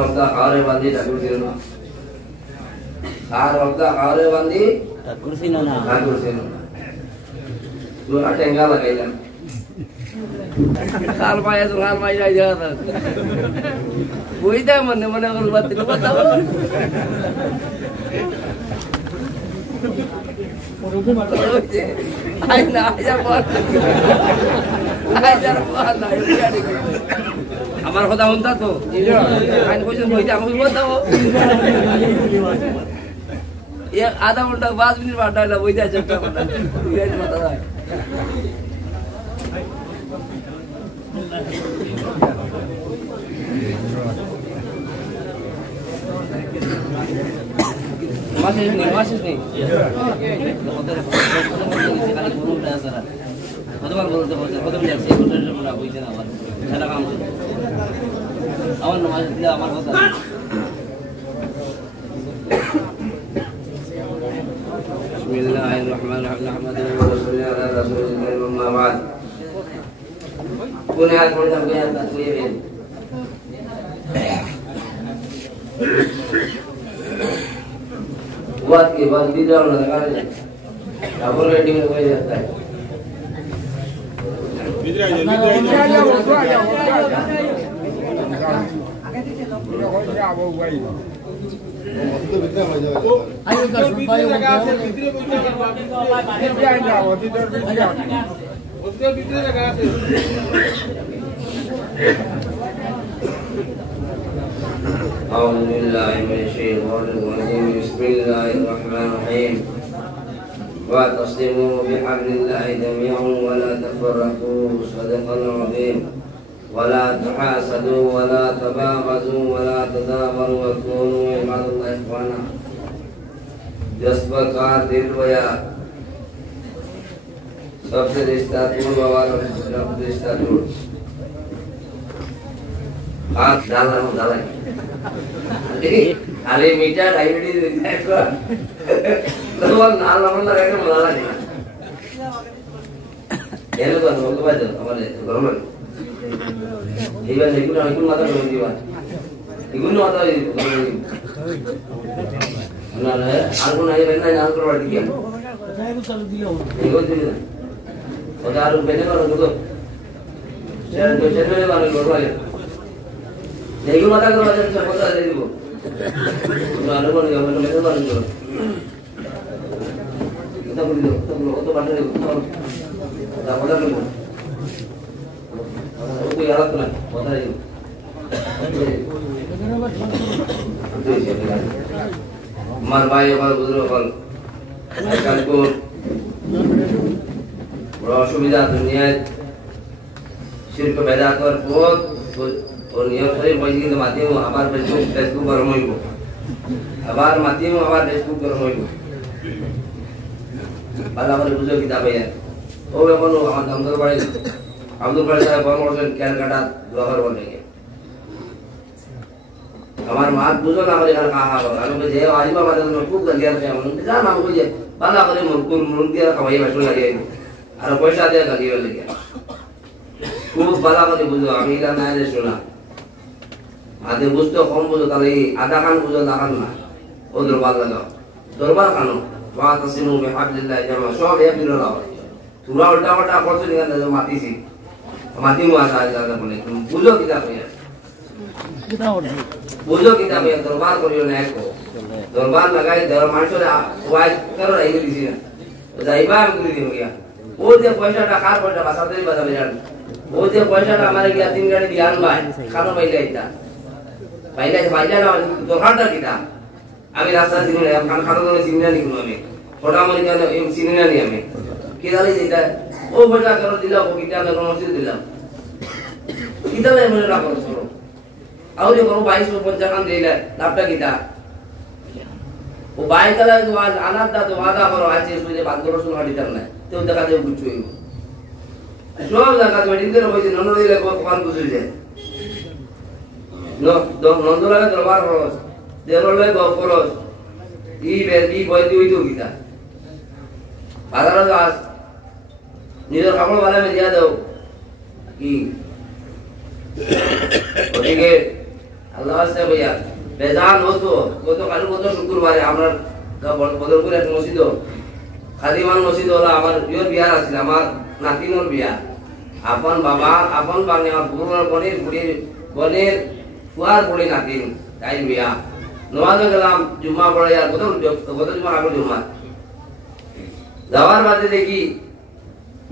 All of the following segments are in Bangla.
হপ্তা খাওয়ারে বান্ধি ঠাকুর ছিল না 4 হপ্তা খাওয়ারে বান্ধি ঠাকুর ছিল না দুটা টেঙ্গা লাগাইলাম কাল মাই যাই যাওয়া বইটা মনে মনে বলবা তুমি বাতাও আই না আইয়া বল আমার কথা শুনতা তো আইন কইছে বইটা আমাকে বাতাও এক আধা ঘন্টা 5 মিনিট বাটাইলা বইটা চেষ্টা করলাম তুই আইন মাথা দাও Masih nih. बुआत के बाद बीजा वाला लगा ले डबल रेटिंग हो जाता है बीजा أعوذ بالله من الشيطان الرجيم بسم الله الرحمن الرحيم واعتصموا بحبل الله جميعا ولا تفرقوا صدق العظيم ولا تحاسدوا ولا تباغضوا ولا تدابروا وكونوا عباد الله إخوانا जज्बात दिल वया सबसे रिश्ता दूर वाला रिश्ता दूर हाथ डाला खाली मीठा डायबिटीज तो नाल नंबर लगाके मलाला नहीं ये लोग लोग बात हमारे गवर्नमेंट इवन इकुन माता बोल दिया इकुन माता ना है आगो नहीं रहना जान करो बैठ गया इकुन दिया और दारू पीने वाला तो चेन्नई वाले लोग वाले इकुन माता को बात सब बता दे दो नाले बोल गया मैंने मेरे बारे में kita boleh tu pada dah pada dulu aku ya lah tu lah pada itu mar bhai abar budro kal akan ko boro অসুবিধা দুনিয়ায় শিরক বেদা কর বহুত और नियम से बजी के माध्यम आबार फेसबुक गरम होइबो आबार माध्यम आबार फेसबुक गरम होइबो बाला बाला बुझो किताब है ओ एखनो আমার দামদর বাড়ি আব্দুল বাড়ি সাহেব বর্মসেন ক্যালকাটা জওহর বলেগে আমার মা বুঝো না করে এখানে কাহা হবে আমি যে আইবা বাদে খুব লাগিয়া আছে আমি জান আমি কই যে বালা করে মুরকুর মুরগ দিয়া খাওয়াই বাসন লাগিয়ে আর পয়সা দিয়া লাগিয়ে লাগে খুব বালা করে বুঝো আমি এটা না রে শোনা आधे बुझते कम बुझो ताले आधा कान बुझो दाखान ना ओ दरबार खानो वातसिमु बिहाब्लिल्लाहि जमा सब एक दिन लाओ तुरा उल्टा उल्टा करछो निकान जो माटी मु आसा जादा बोले तुम बुझो किताब है बुझो किताब है दरबार करियो ना को दरबार लगाई दर मानसो रे वाज करो रही दिसी ना जाइबा गुरी दिन गया ओ जे पैसाटा कार पैसा बासाते बदले जान ओ जे पैसाटा हमारे गया 3 गाड़ी ध्यान भाई खानो पहले आइता पहले ना दोकानটা কিটা আমি রাস্তা চিনি না খান খানো ধরে চিনি না নিকুন আমি ফটা মরি জানে এই চিনি না নি আমি কি জানি যেটা ও বেটা করে দিলা ও কিটা না কোন মসজিদ দিলাম কিটা লাই মনে রাখো সরো আউ যে কোন 2250 খান দিলা লাভটা কিটা ও বাই কালা जो अनाथ दा तो वादा करो आज तुझे बात करो सुन हटी करना तो দেখা দেব কিছু হইব সব জায়গা তো দিন ধরে কইছে নন দিলে কোন বুঝি যায় no nondola dorobar horos derole goporos I berdi boyti hoyto kita badara gas নিজের কাপড় বালা মে দিয়া দাও কি ওদিকে আল্লাহ আছে ভাইয়া বেজান হতো গত শুক্রবারে আমরা বদরপুর এক মসজিদ খাদিমান মসজিদ হলো আমার বিয়ার আছে আমার নাতিনোর বিয়া আপন বাবা আপন বাঙে আমার পুরোর বনের ফুয়ার পড়ে নাতিন তাই বিয়া নমাজে গেলাম জুম্মা পড়ে আর গত জুম্মা আগের জুম্মা যাওয়ার বাদে দেখি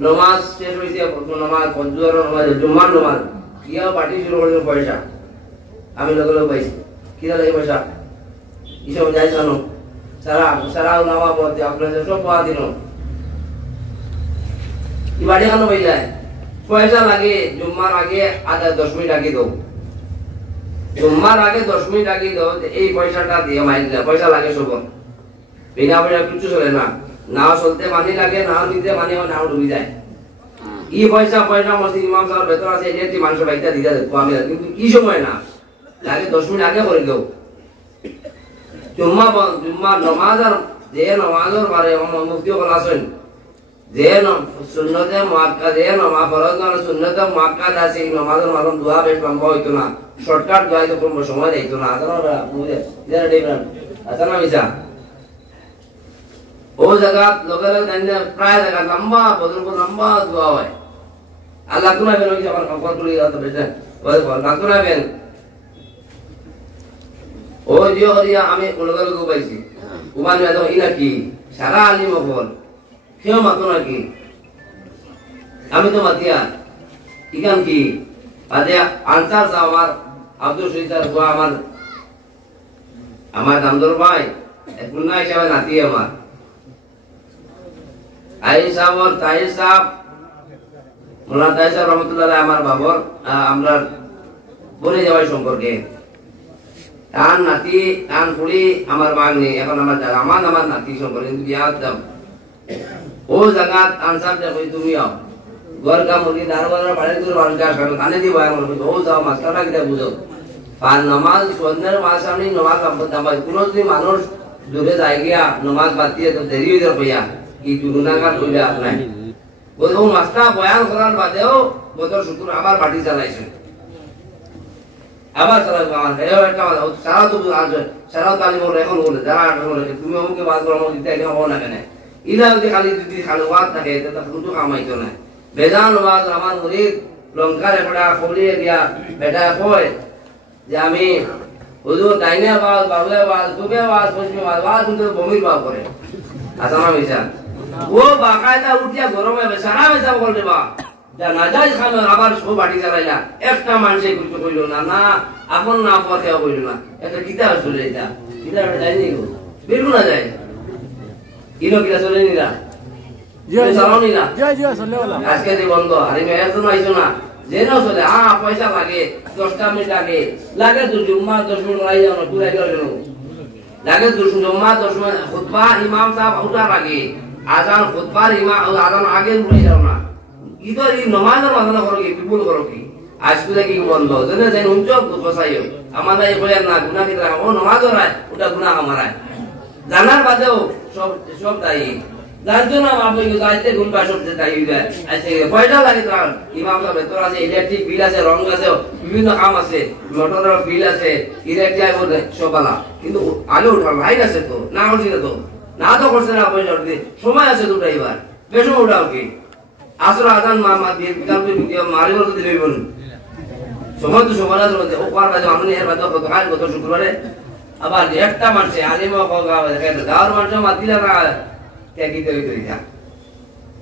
নমাজ শেষ হয়েছে নমাজ ফজর নমাজ জুম্মার নমাজ কিয়া পার্টি শুরু করেছে পয়সা আমি লগে লগে পাইছি কি লাগে পয়সা হিসাব যাই জানো সারা সারা নামা পড়তে আপনাদের সব পাওয়া দিন কি বাড়ি কেন হয়ে যায় পয়সা লাগে জুম্মার আগে আধা 10 মিনিট আগে দাও জুম্মার আগে 10 মিনিট আগে দাও এই পয়সাটা দিয়ে মাইল পয়সা লাগে সব বিনা পয়সা কিছু চলে না না চলতে পানি লাগে না নিতে পানি নাও ডুবি যায় এই পয়সা মসজিদ ইমাম সাহেব ভেতর আছে এটি মানুষ বাইতা দিতে আমি কিন্তু কি সময় না লাগে 10 মিনিট আগে করে দাও জুম্মা নামাজ আর যে নামাজের বারে মুফতি বলা আছেন যে সুন্নতে মুআক্কাদ যে নামাজ ফরজ না সুন্নতে মুআক্কাদ আছে এই নামাজের মালম দোয়া বেশ লম্বা হইতো না শর্টকাট দোয়া তো কোনো সময় দিতো না আদারা বুঝে যারা দেবেন আসানা মিছা ও জায়গা লোকের প্রায় জায়গা লম্বা বদরপুর লম্বা দোয়া হয় আল্লাহ তুমি বেন কি আমার কল করে দাও তো বেটা ওই না তুমি বেন ও জিও দিয়া আমি লোকের গো পাইছি উমান মেদো ইনা কি সারা আলী মফল কেউ মাতো নাকি আমি তো মাতিয়া ইকান কি আদে আনসার সাহেব আমার আব্দুল শহীদ স্যার দোয়া আমার দামদর ভাই গুন্না হিসাবে নাতি আমার আই সাহেব আর তাহির সাহেব মোল্লা তাহির সাহেব রহমতুল্লাহ আমার বাবর আমরা বলে যাওয়ার সম্পর্কে টান নাতি টান পুড়ি আমার বাগনি এখন আমার নাতি সম্পর্কে কিন্তু বিয়া দাম ও জায়গা আনসার দেখো তুমি আও ঘর কা মুরগি দারবার বাড়ি করে বাড়ি যা কারণ কানে দি বয়ান করবে ও যাও মাস্টারটা কিটা বুঝো আর নামাজ সন্ধ্যার মাসামনি নামাজ নামাজ কোনো যদি মানুষ দূরে যায় গিয়া নামাজ বাদ দিয়ে তো দেরি হয়ে যাবে ইয়া কি গুনাহগার হইবে আপনার বলে ও মাস্টার বয়ান করার বাদেও বদর শুকুর আবার বাড়ি চালাইছে আবার চালাবো আমার একটা সারা তো সারা তালিম এখন বলে যারা তুমি আমাকে বাদ করো দিতে হবো না কেন ইলা যদি খালি যদি খালি ওয়াদ থাকে তা কিন্তু কামাইতো না বেজান ওয়াজ আমার মুরিদ লঙ্কার একটা খবরিয়ে দিয়া বেটা কয় যে আমি হুজুর ডাইনে ওয়াজ বাবুলে ওয়াজ তুবে ওয়াজ পশ্চিমে ওয়াজ কিন্তু বমির ভাব করে আসামা মিশা ও বাকায়দা উঠিয়া গরমে সারা মেশা বলতে বা যা নাজাইজ খামে আবার সব বাড়ি চালাইলা একটা মানুষে কিছু কইল না না আপন না পথেও কইল না একটা গীতা চলে এটা গীতা যায়নি গো বেরু না যায় ইনো কিরা চলে নিলা চালাও নিলা আজকে যে বন্ধ আরে মেয়ের জন্য আইসো না যে না চলে পয়সা লাগে 10টা মিনিট লাগে জুম্মা 10 মিনিট লাই যাও না পুরাই গেল লাগে জুম্মা 10 মিনিট খুতবা ইমাম সাহেব উঠার আগে আজান খুতবার ইমাম আজান আগে উঠে যাও না ইদর এই নামাজের মাথানা করো কি বিপুল করো কি আজকে কি বন্ধ জেনে যাই উঞ্চক বসাইও আমাদের এই কইয়া না গুনাহ দিরা ও নামাজ হয় ওটা গুনাহ আমারায় জানার বাদেও সব দায়ী জানতো না আপনি যাইতে গুণ বাসব যে দায়ী যায় আচ্ছা পয়সা লাগে তার ইমাম সাহেব ভেতর আছে ইলেকট্রিক বিল আছে রং আছে বিভিন্ন কাম আছে মোটরের বিল আছে ইলেকট্রিক বলে সবালা কিন্তু আগে উঠার লাইন আছে তো না উঠি না তো না তো করছে না পয়সা উঠতে সময় আছে দুটো এবার বেশ উঠাও কি আসলে আজান মা দিয়ে বিকাল মারিব যদি লইবন সময় তো সময় আছে ও পার বাজে আমি এর বাজে কত কাজ কত শুক্রবারে আবার একটা মানুষে আলিম গাঁর মানুষ মাতিলা না ত্যাগিতে হইতে যা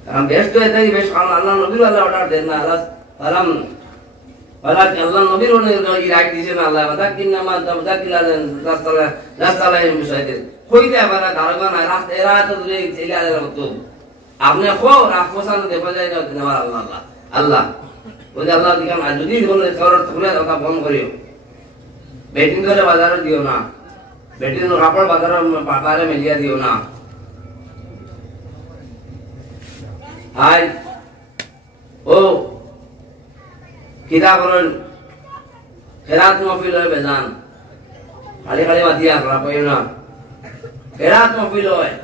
কারণ বেশ তো এটাই বেশ আল্লাহ নবীর আল্লাহ অর্ডার দেন না আল্লাহ আল্লাহ নবীর এই রাইট দিয়েছেন আল্লাহ বাদা কিনা মানতাম যা কিলা রাস্তায় বিষয়দের কইতে আবার ধারণা নাই রাস্তা এরা তো দূরে চলে আসে মতো আপনি খো রাখোসানো দেখা যায় না নেওয়ার আল্লাহ আল্লাহ ওই আল্লাহ দিকাম যদি কোনো শরত খুলে কথা বন্ধ করিও বেটিং করে বাজারে দিও না বেটিং কাপড় বাজারে মিলিয়ে দিও না আই ও কিতা করেন খেরাত মহফিল হয় বেজান খালি খালি মাতিয়া করা পাইও না খেরাত মহফিল হয়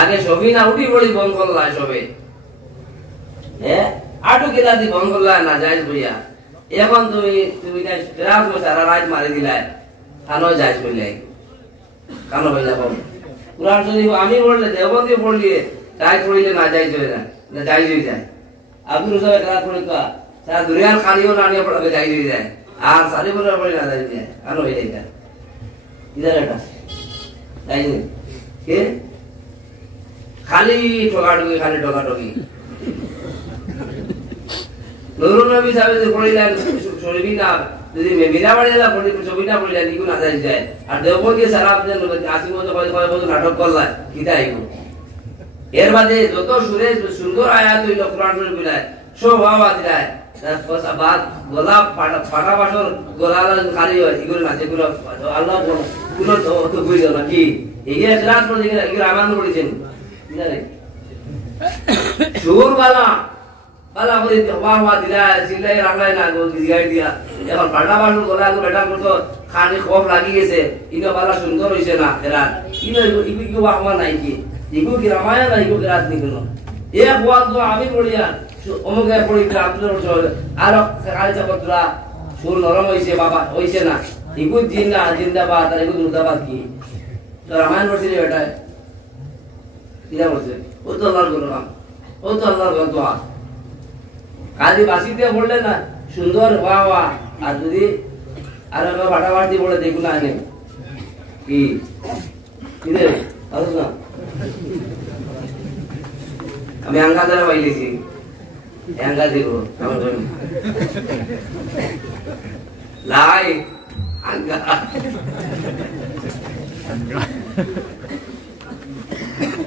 আগে সবই না উঠি পড়ি বন্ধ করলা সবে আটু কিলা দি বন্ধ করলা না যাইজ বইয়া এখন তুমি সারা রাত মারি দিলাই কানো যাই বললে কানো হয়ে যাবো কোরআন শরীফ আমি পড়লে দেবন্দি পড়লে রাত পড়লে না যাই চলে না যাই হয়ে যায় আব্দুল সাহেব রাত পড়ে তো সারা দুনিয়ার খালিও না নিয়ে পড়াবে যাই হয়ে যায় আর সারি পড়ে পড়ে না যাই যায় কানো হয়ে যায় ইধার এটা যাই কে খালি ঠোকাঠুকি খালি ঠোকাঠুকি নুরুল নবী সাহেব পড়িলেন শরীফি না যদি মিরা বাড়িলা পড়ি ছবিটা পড়িলেন ইগু না যাই যায় আর দেবকে সারা দেন 80 বছর 50 বছর নাটক করলা কিতা ইগু এর বাদে যত সুরে সুন্দর আয়াত হইল কোরআন শরীফ বিলায় সব বাবা দিলায় তারপর বাদ গোলাপ ফাটা বাসর গোলাল খালি হয় ইগুলো না যেগুলো আল্লাহ গুলো তো বুঝ না কি এই ক্লাস পড়ে এগুলো রামায়ণ পড়েছেন জানেন সুর বালা বালা করে বাবা দিলা চিল্লাই রাখলাই না গো জিগাই দিয়া এখন ফাটা বাসর গোলাল বেটা করতো খানি খোপ লাগি গেছে ইনো বালা সুন্দর হইছে না এরা ইনো ইগু বাবা নাই কি ইগু কি রামায়ণ ইগু রাত নিকলো এক ওয়াজ তো আমি পড়িয়া অমুকে পড়ি আব্দুল আর কালে চাপতরা সুর নরম হইছে বাবা হইছে না ইগু জিন্না জিন্দাবাদ আর ইগু মুর্দাবাদ কি তো রামায়ণ পড়ছি বেটা কিরা বলছে ও তো আল্লাহর গোলাম ও তো আল্লাহর দোয়া কালি বাসিতে পড়লে না সুন্দর ওয়া ওয়া আর যদি আর ফাটাফাটি বলে দেখুন না আনে কি কিরে আসো না আমি আঙ্গা দ্বারা পাইলেছি আঙ্গা দিব লাই আঙ্গা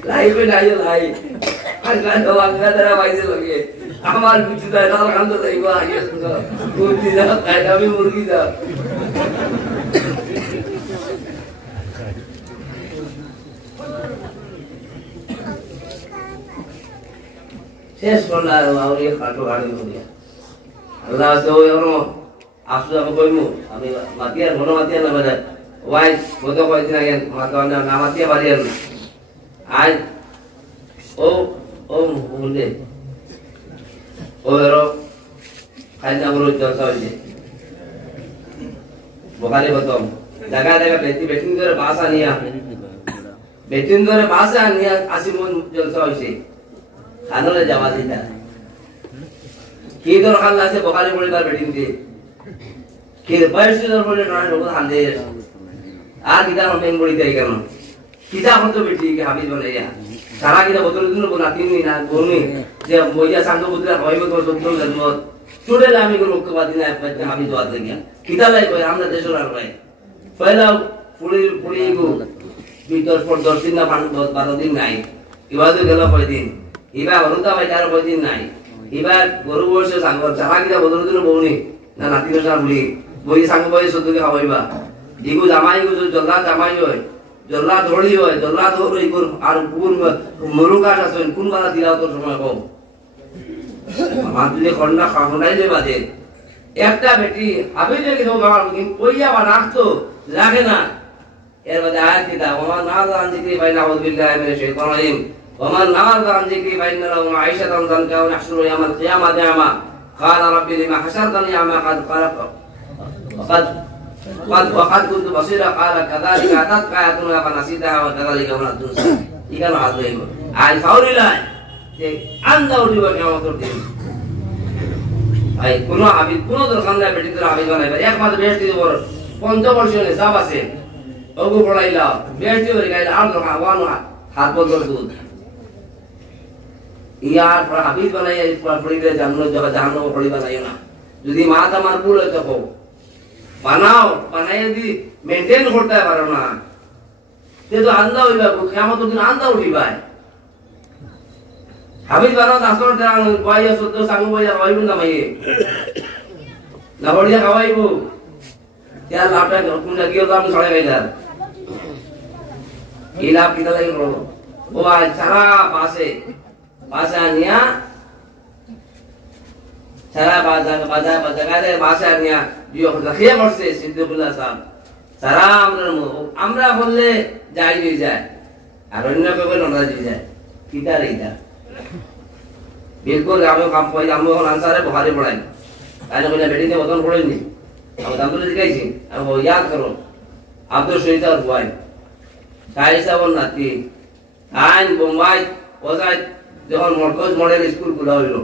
লাইবে নাই লাই আঙ্গা তো আঙ্গা দ্বারা পাইছে লাগে আমার কিছু দায় না কান্দ যাইব আগে মুরগি দাও তাই আমি মুরগি দাও শেষ করলার আউরি খাটো গাড়ি করিয়া আল্লাহ তো এরো আসু আমি কইমু আমি মাতিয়ার মনো মাতিয়ার না বাজার ওয়াই গত কয়েকদিন আগে মাতা না মাতিয়া বাড়িয়ার আজ ও ও বললে ও এরো খাইনা বড় জলসা হইছে বকালে বতম জায়গা জায়গা বেটিং করে বাসা নিয়া বেটিং করে বাসা নিয়া 80 মন জলসা হইছে খানলে যাওয়া দিতা কি দরকার আছে বকালে পরিবার বেটিং দিয়ে কি বয়সী দর পড়ে না লোক হান্দে আর কিটা মেন বড়ি দেই কেন কিটা হতো বেটি কে হাবিজ বনাইয়া সারা কিটা বদল দিন বনা তিন না বনি যে বইয়া সাঙ্গ বুদ্রা হইব তো সত্য জন্ম চুড়ে আমি গো লোকবাদী না হাবিজ দোয়া দেগিয়া কিটা লাই কই আমরা দেশর আর ভাই পয়লা পুরি গো ভিতর পর 10 দিন না 12 দিন নাই ইবাদত গেল কয়দিন ইবা হরুতা ভাই তার কয়দিন নাই এবার গরু বসে সাঙ্গ সারা কিটা বদল দিন বউনি না নাতির সার বলি বই সাঙ্গ বই সত্যকে খাওয়াইবা ইগু জামাই গো জল্লা জামাই হয় জল্লা ধড়ি হয় জল্লা ধর ইগুর আর কোন মরুকাশ আছে কোন বালা দিলাও তোর সময় কম আমার যদি খন্ডা খাওয়াইলে বাদে একটা বেটি হাবিলে কি তোমার কইয়া বা রাখতো লাগে না এর মধ্যে আয়াত কিতা ওমান নাযান যিকরি বাইনা আউযু বিল্লাহি মিনাশ শাইতানির রাজিম ওমান নাযান যিকরি বাইনা লাহু আয়েশাতান যানকা ওয়া নাহশুরু ইয়ামাল কিয়ামাতি আমা قال رب لما حشرتني أعمى قد وقد كنت بصيرا قال كذلك أتتك آياتنا فنسيتها وكذلك تنسى إيكانو عظيم আই ফাউরি লাই যে আন্দা উঠিব কিয়ামতের দিন আই কোন হাবিব কোন দরকার নাই বেটি তোর হাবিব বানাইবা একমাত্র বেহেশতি দিব পঞ্চবর্ষীয় নিসাব আছে ওগো পড়াইলা বেহেশতি হই গাইলা আর লোক ওয়ানো হাত বদল দুধ ইয়ার হাবিজ বানাই পড়িলে জানো জানো পড়ি বানাইও না যদি মা তোমার ভুল হয় তো বানাও বানাই যদি মেইনটেইন করতে পারো না তে তো আন্দা হইবা কিয়ামতের দিন আন্দা উঠিবা হাবিজ বানাও দাসর দান বইয়া সত্য সাঙ্গ বইয়া হইব না মাইয়ে না বড়িয়া খাওয়াইব ইয়া লাভটা কোনটা কিও দাম ছড়ে গাইলা এই লাভ কিটা লাগি বড় ও আজ সারা bahasa niya cara bahasa kade bahasa niya dio zakhiya করছে সিদ্দিকুল্লাহ সাহেব সারা আমরা বললে যাই হয়ে যায় আর অন্য কেউ নড়া হয়ে যায় কিটা রেইটা বিলকুল আমি কাম কই আমি আনসারে বুখারী পড়াই তাই বলে বেটিতে বদন করেননি আমি তান্দুলে শিখাইছি আমি ইয়াদ করো আব্দুল শহীদ আর বুয়াই শাহিসা ওর নাতি আইন বোম্বাই ওজাই যখন মরকজ মডেল স্কুল খোলা হইল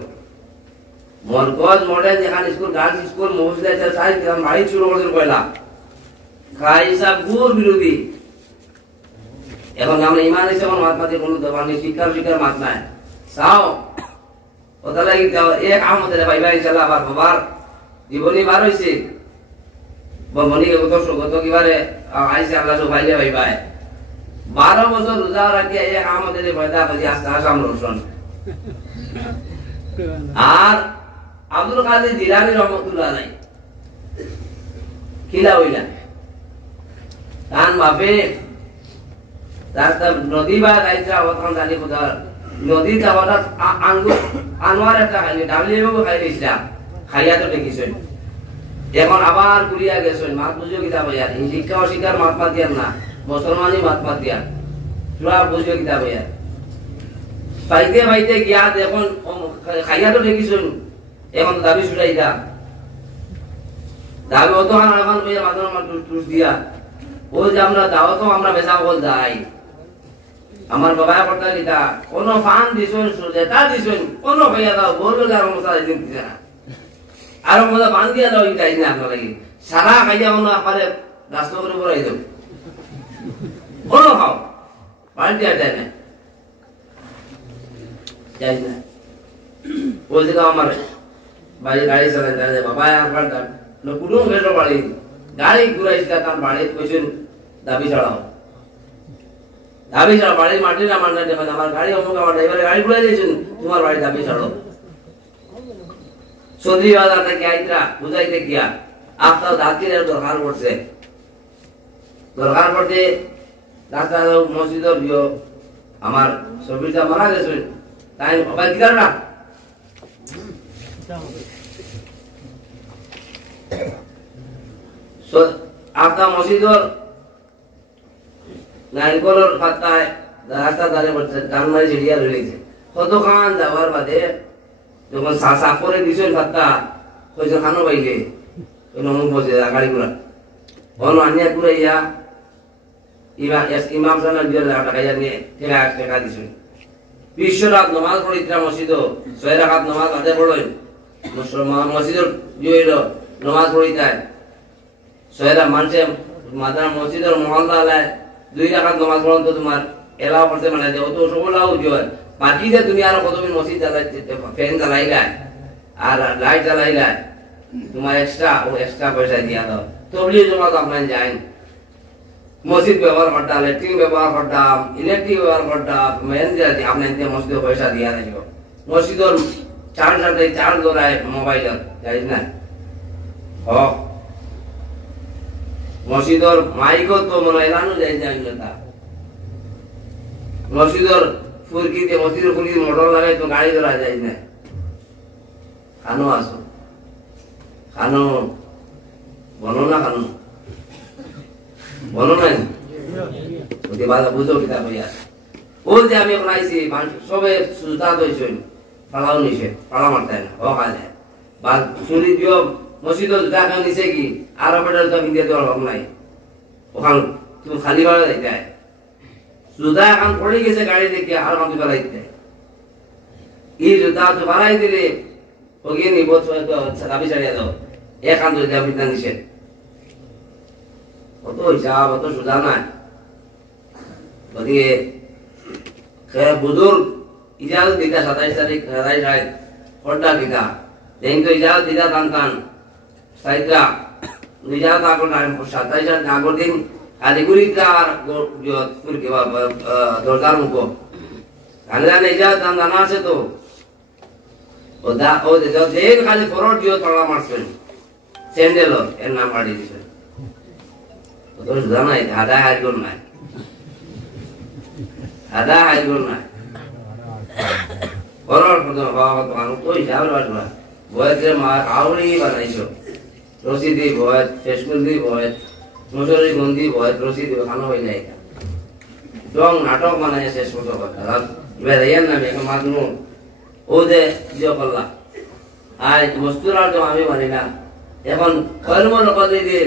মরকজ মডেল যেখানে স্কুল গার্লস স্কুল মহিলা সাহিত্য বাড়ি শুরু করে পয়লা খাইসা গুর বিরোধী এখন আমরা ইমান হিসেবে মাত মাতি কোনো দোকানে শিক্ষার মাত নাই চাও ওটা লাগি এক আমাদের ভাই ভাই চালা আবার বাবার জীবনী বার হয়েছে মনি গত কিবারে আইসে আল্লাহ ভাইলে ভাই ভাই 12 বছর রোজা রাখি এক আমাদের পয়দা বাজি আস্তে আসাম রোশন আর আব্দুল কাদের জিলানী রহমতুল্লাহ আলাইহি কিলা হইলা তান বাপে তার নদী বা গাইত্রা অবস্থান জানি কোথাও নদী যাওয়াটা আনোয়ার একটা খাইনি ডাবলিও খাই দিয়েছিলাম খাইয়া তো দেখিছেন এখন আবার ঘুরিয়া গেছেন মাত বুঝিও কিতাব ইয়ার শিক্ষা অশিক্ষার মাত মাতিয়ার না মুসলমানই মাত মাতিয়ার পুরা বুঝিও কিতাব ইয়ার পাইতে পাইতে গিয়া দেখুন খাইয়া তো দেখিছেন এখন দাবি ছুটাই যা দাবি অত এখন মাথার টুস দিয়া ও যে আমরা দাওয়াতও আমরা বেচা বল যাই আমার বাবা করতা কিতা কোন ফান দিছুন যেটা দিছুন কোন ভাইয়া দাও বলবে আর মশা দিন দিছে না আর মজা বান দিয়া দাও ইটাই না আপনার লাগি সারা খাইয়া কোন আমারে রাস্তা করে পড়াই দাও কোন খাও বান দিয়া যায় না যাই না বলতে দাও আমার বাড়ি গাড়ি চালাই যায় বাবা আমার কুটুম ফেরো বাড়ি গাড়ি ঘুরাইছিলা তার বাড়ি কইছেন দাবি ছাড়াও দাবি ছাড়া বাড়ির মাটি না মান্না দেখেন আমার গাড়ি অমুক আমার ড্রাইভারে গাড়ি ঘুরাই দিয়েছেন তোমার বাড়ি দাবি ছাড়ো সৌদি বাজার থেকে আইতরা বুঝাইতে গিয়া আপনার দাঁতির দরকার পড়ছে দরকার পড়তে ডাক্তার মসজিদের দিও আমার সবিতা মারা গেছেন তাই অবাই কিদার না আপনার মসজিদের নারিকলের পাতায় রাস্তা দাঁড়িয়ে পড়ছে টান মারি ছিড়িয়া রয়েছে কতক্ষণ যাওয়ার বাদে যখন সাফ করে দিছেন পাত্তা কইছে খানো পাইলে অমুক বসে গাড়ি ঘোড়া অন্য আনিয়া ঘুরাইয়া ইমাম সাহেব টাকা নিয়ে টাকা দিছেন বিশ্বরাত নমাজ পড়িত্রা মসজিদ 6 রাকাত নমাজ আদায় পড়লেন মসজিদের নমাজ পড়িতায় 6 রাকাত মানুষে মাদার মসজিদের মহল্লা 2 রাকাত নমাজ পড়ন তো তোমার এলাও করতে মানে যে অত সবলাও জয় বাকি যে তুমি আর কতদিন মসজিদ জ্বালাইতে ফ্যান জ্বালাইলা আর লাইট জ্বালাইলা তোমার এক্সট্রা পয়সা দিয়া দাও তবলিগ জমা তো আপনার যাই মসজিদ ব্যবহার করতাম ল্যাট্রিন ব্যবহার করতাম ইলেকট্রিক ব্যবহার করতাম মেন দিয়ে আপনার মসজিদে পয়সা দিয়া দিব মসজিদের চার্জ ধরায় মোবাইলত জানিস না মসজিদের মাইকত তো মনে এলানো যাই না মসজিদের ফুরকিতে মসজিদের ফুরকি মোটর লাগাই তো গাড়ি ধরা যায় না খানো আসো খানো বলো না খানো বলো নাই বুঝো কিতা ভাইয়া ও যে আমি এখন আইসি সবে সুতা দইছেন পালাও নিছে পালা মারতে না ও কাজে বা চুরি দিও মসজিদের জুতা খান নিছে কি আর বেটার তো ইন্ডিয়া দেওয়ার হক নাই ওখান তুমি খালি বাড়া যাইতে জুতা এখন পড়ে গেছে গাড়ি দেখে আর কাম দিবা লাগতে এই জুতা তো বাড়াই দিলে ওগিয়ে নিব দাবি ছাড়িয়ে দাও এখান তো দাবি না নিছে অত হিসাব অত সোজা নাই গতিকে বুজুর্গ ইজাজত দিতা 27 তারিখ 27 ফর্দা দিতা দেন তো ইজাজত দিতা টান সাইদা ইজাজত আগর 27 আগর দিন আদিগুরিতা আর ফুরকে দরজার মুখো আল্লাহ ইজাজত টান আছে তো ওদা ও দেন খালি ফরওয়ার্ড দিও তলা মারছেন স্যান্ডেল এর নাম পাড়ি দিছেন তো জানাই আদা হাইগুন নাই আদা হাইগুন নাই ফরওয়ার্ড করতে বাবা তো আনো তো হিসাব রাখবা বয়সে মা আউরি বানাইছো রসিদি বয়স ফেসবুক দি বয়স মশরি গন্দি বয়স রসিদি খানো হই নাই দং নাটক বানাই শেষ করতে কথা বেরিয়ান না মেকে মাদনু ও যে জিও কল্লা আজ মস্তুরার তো আমি মানি না এখন কর্ম করলে যে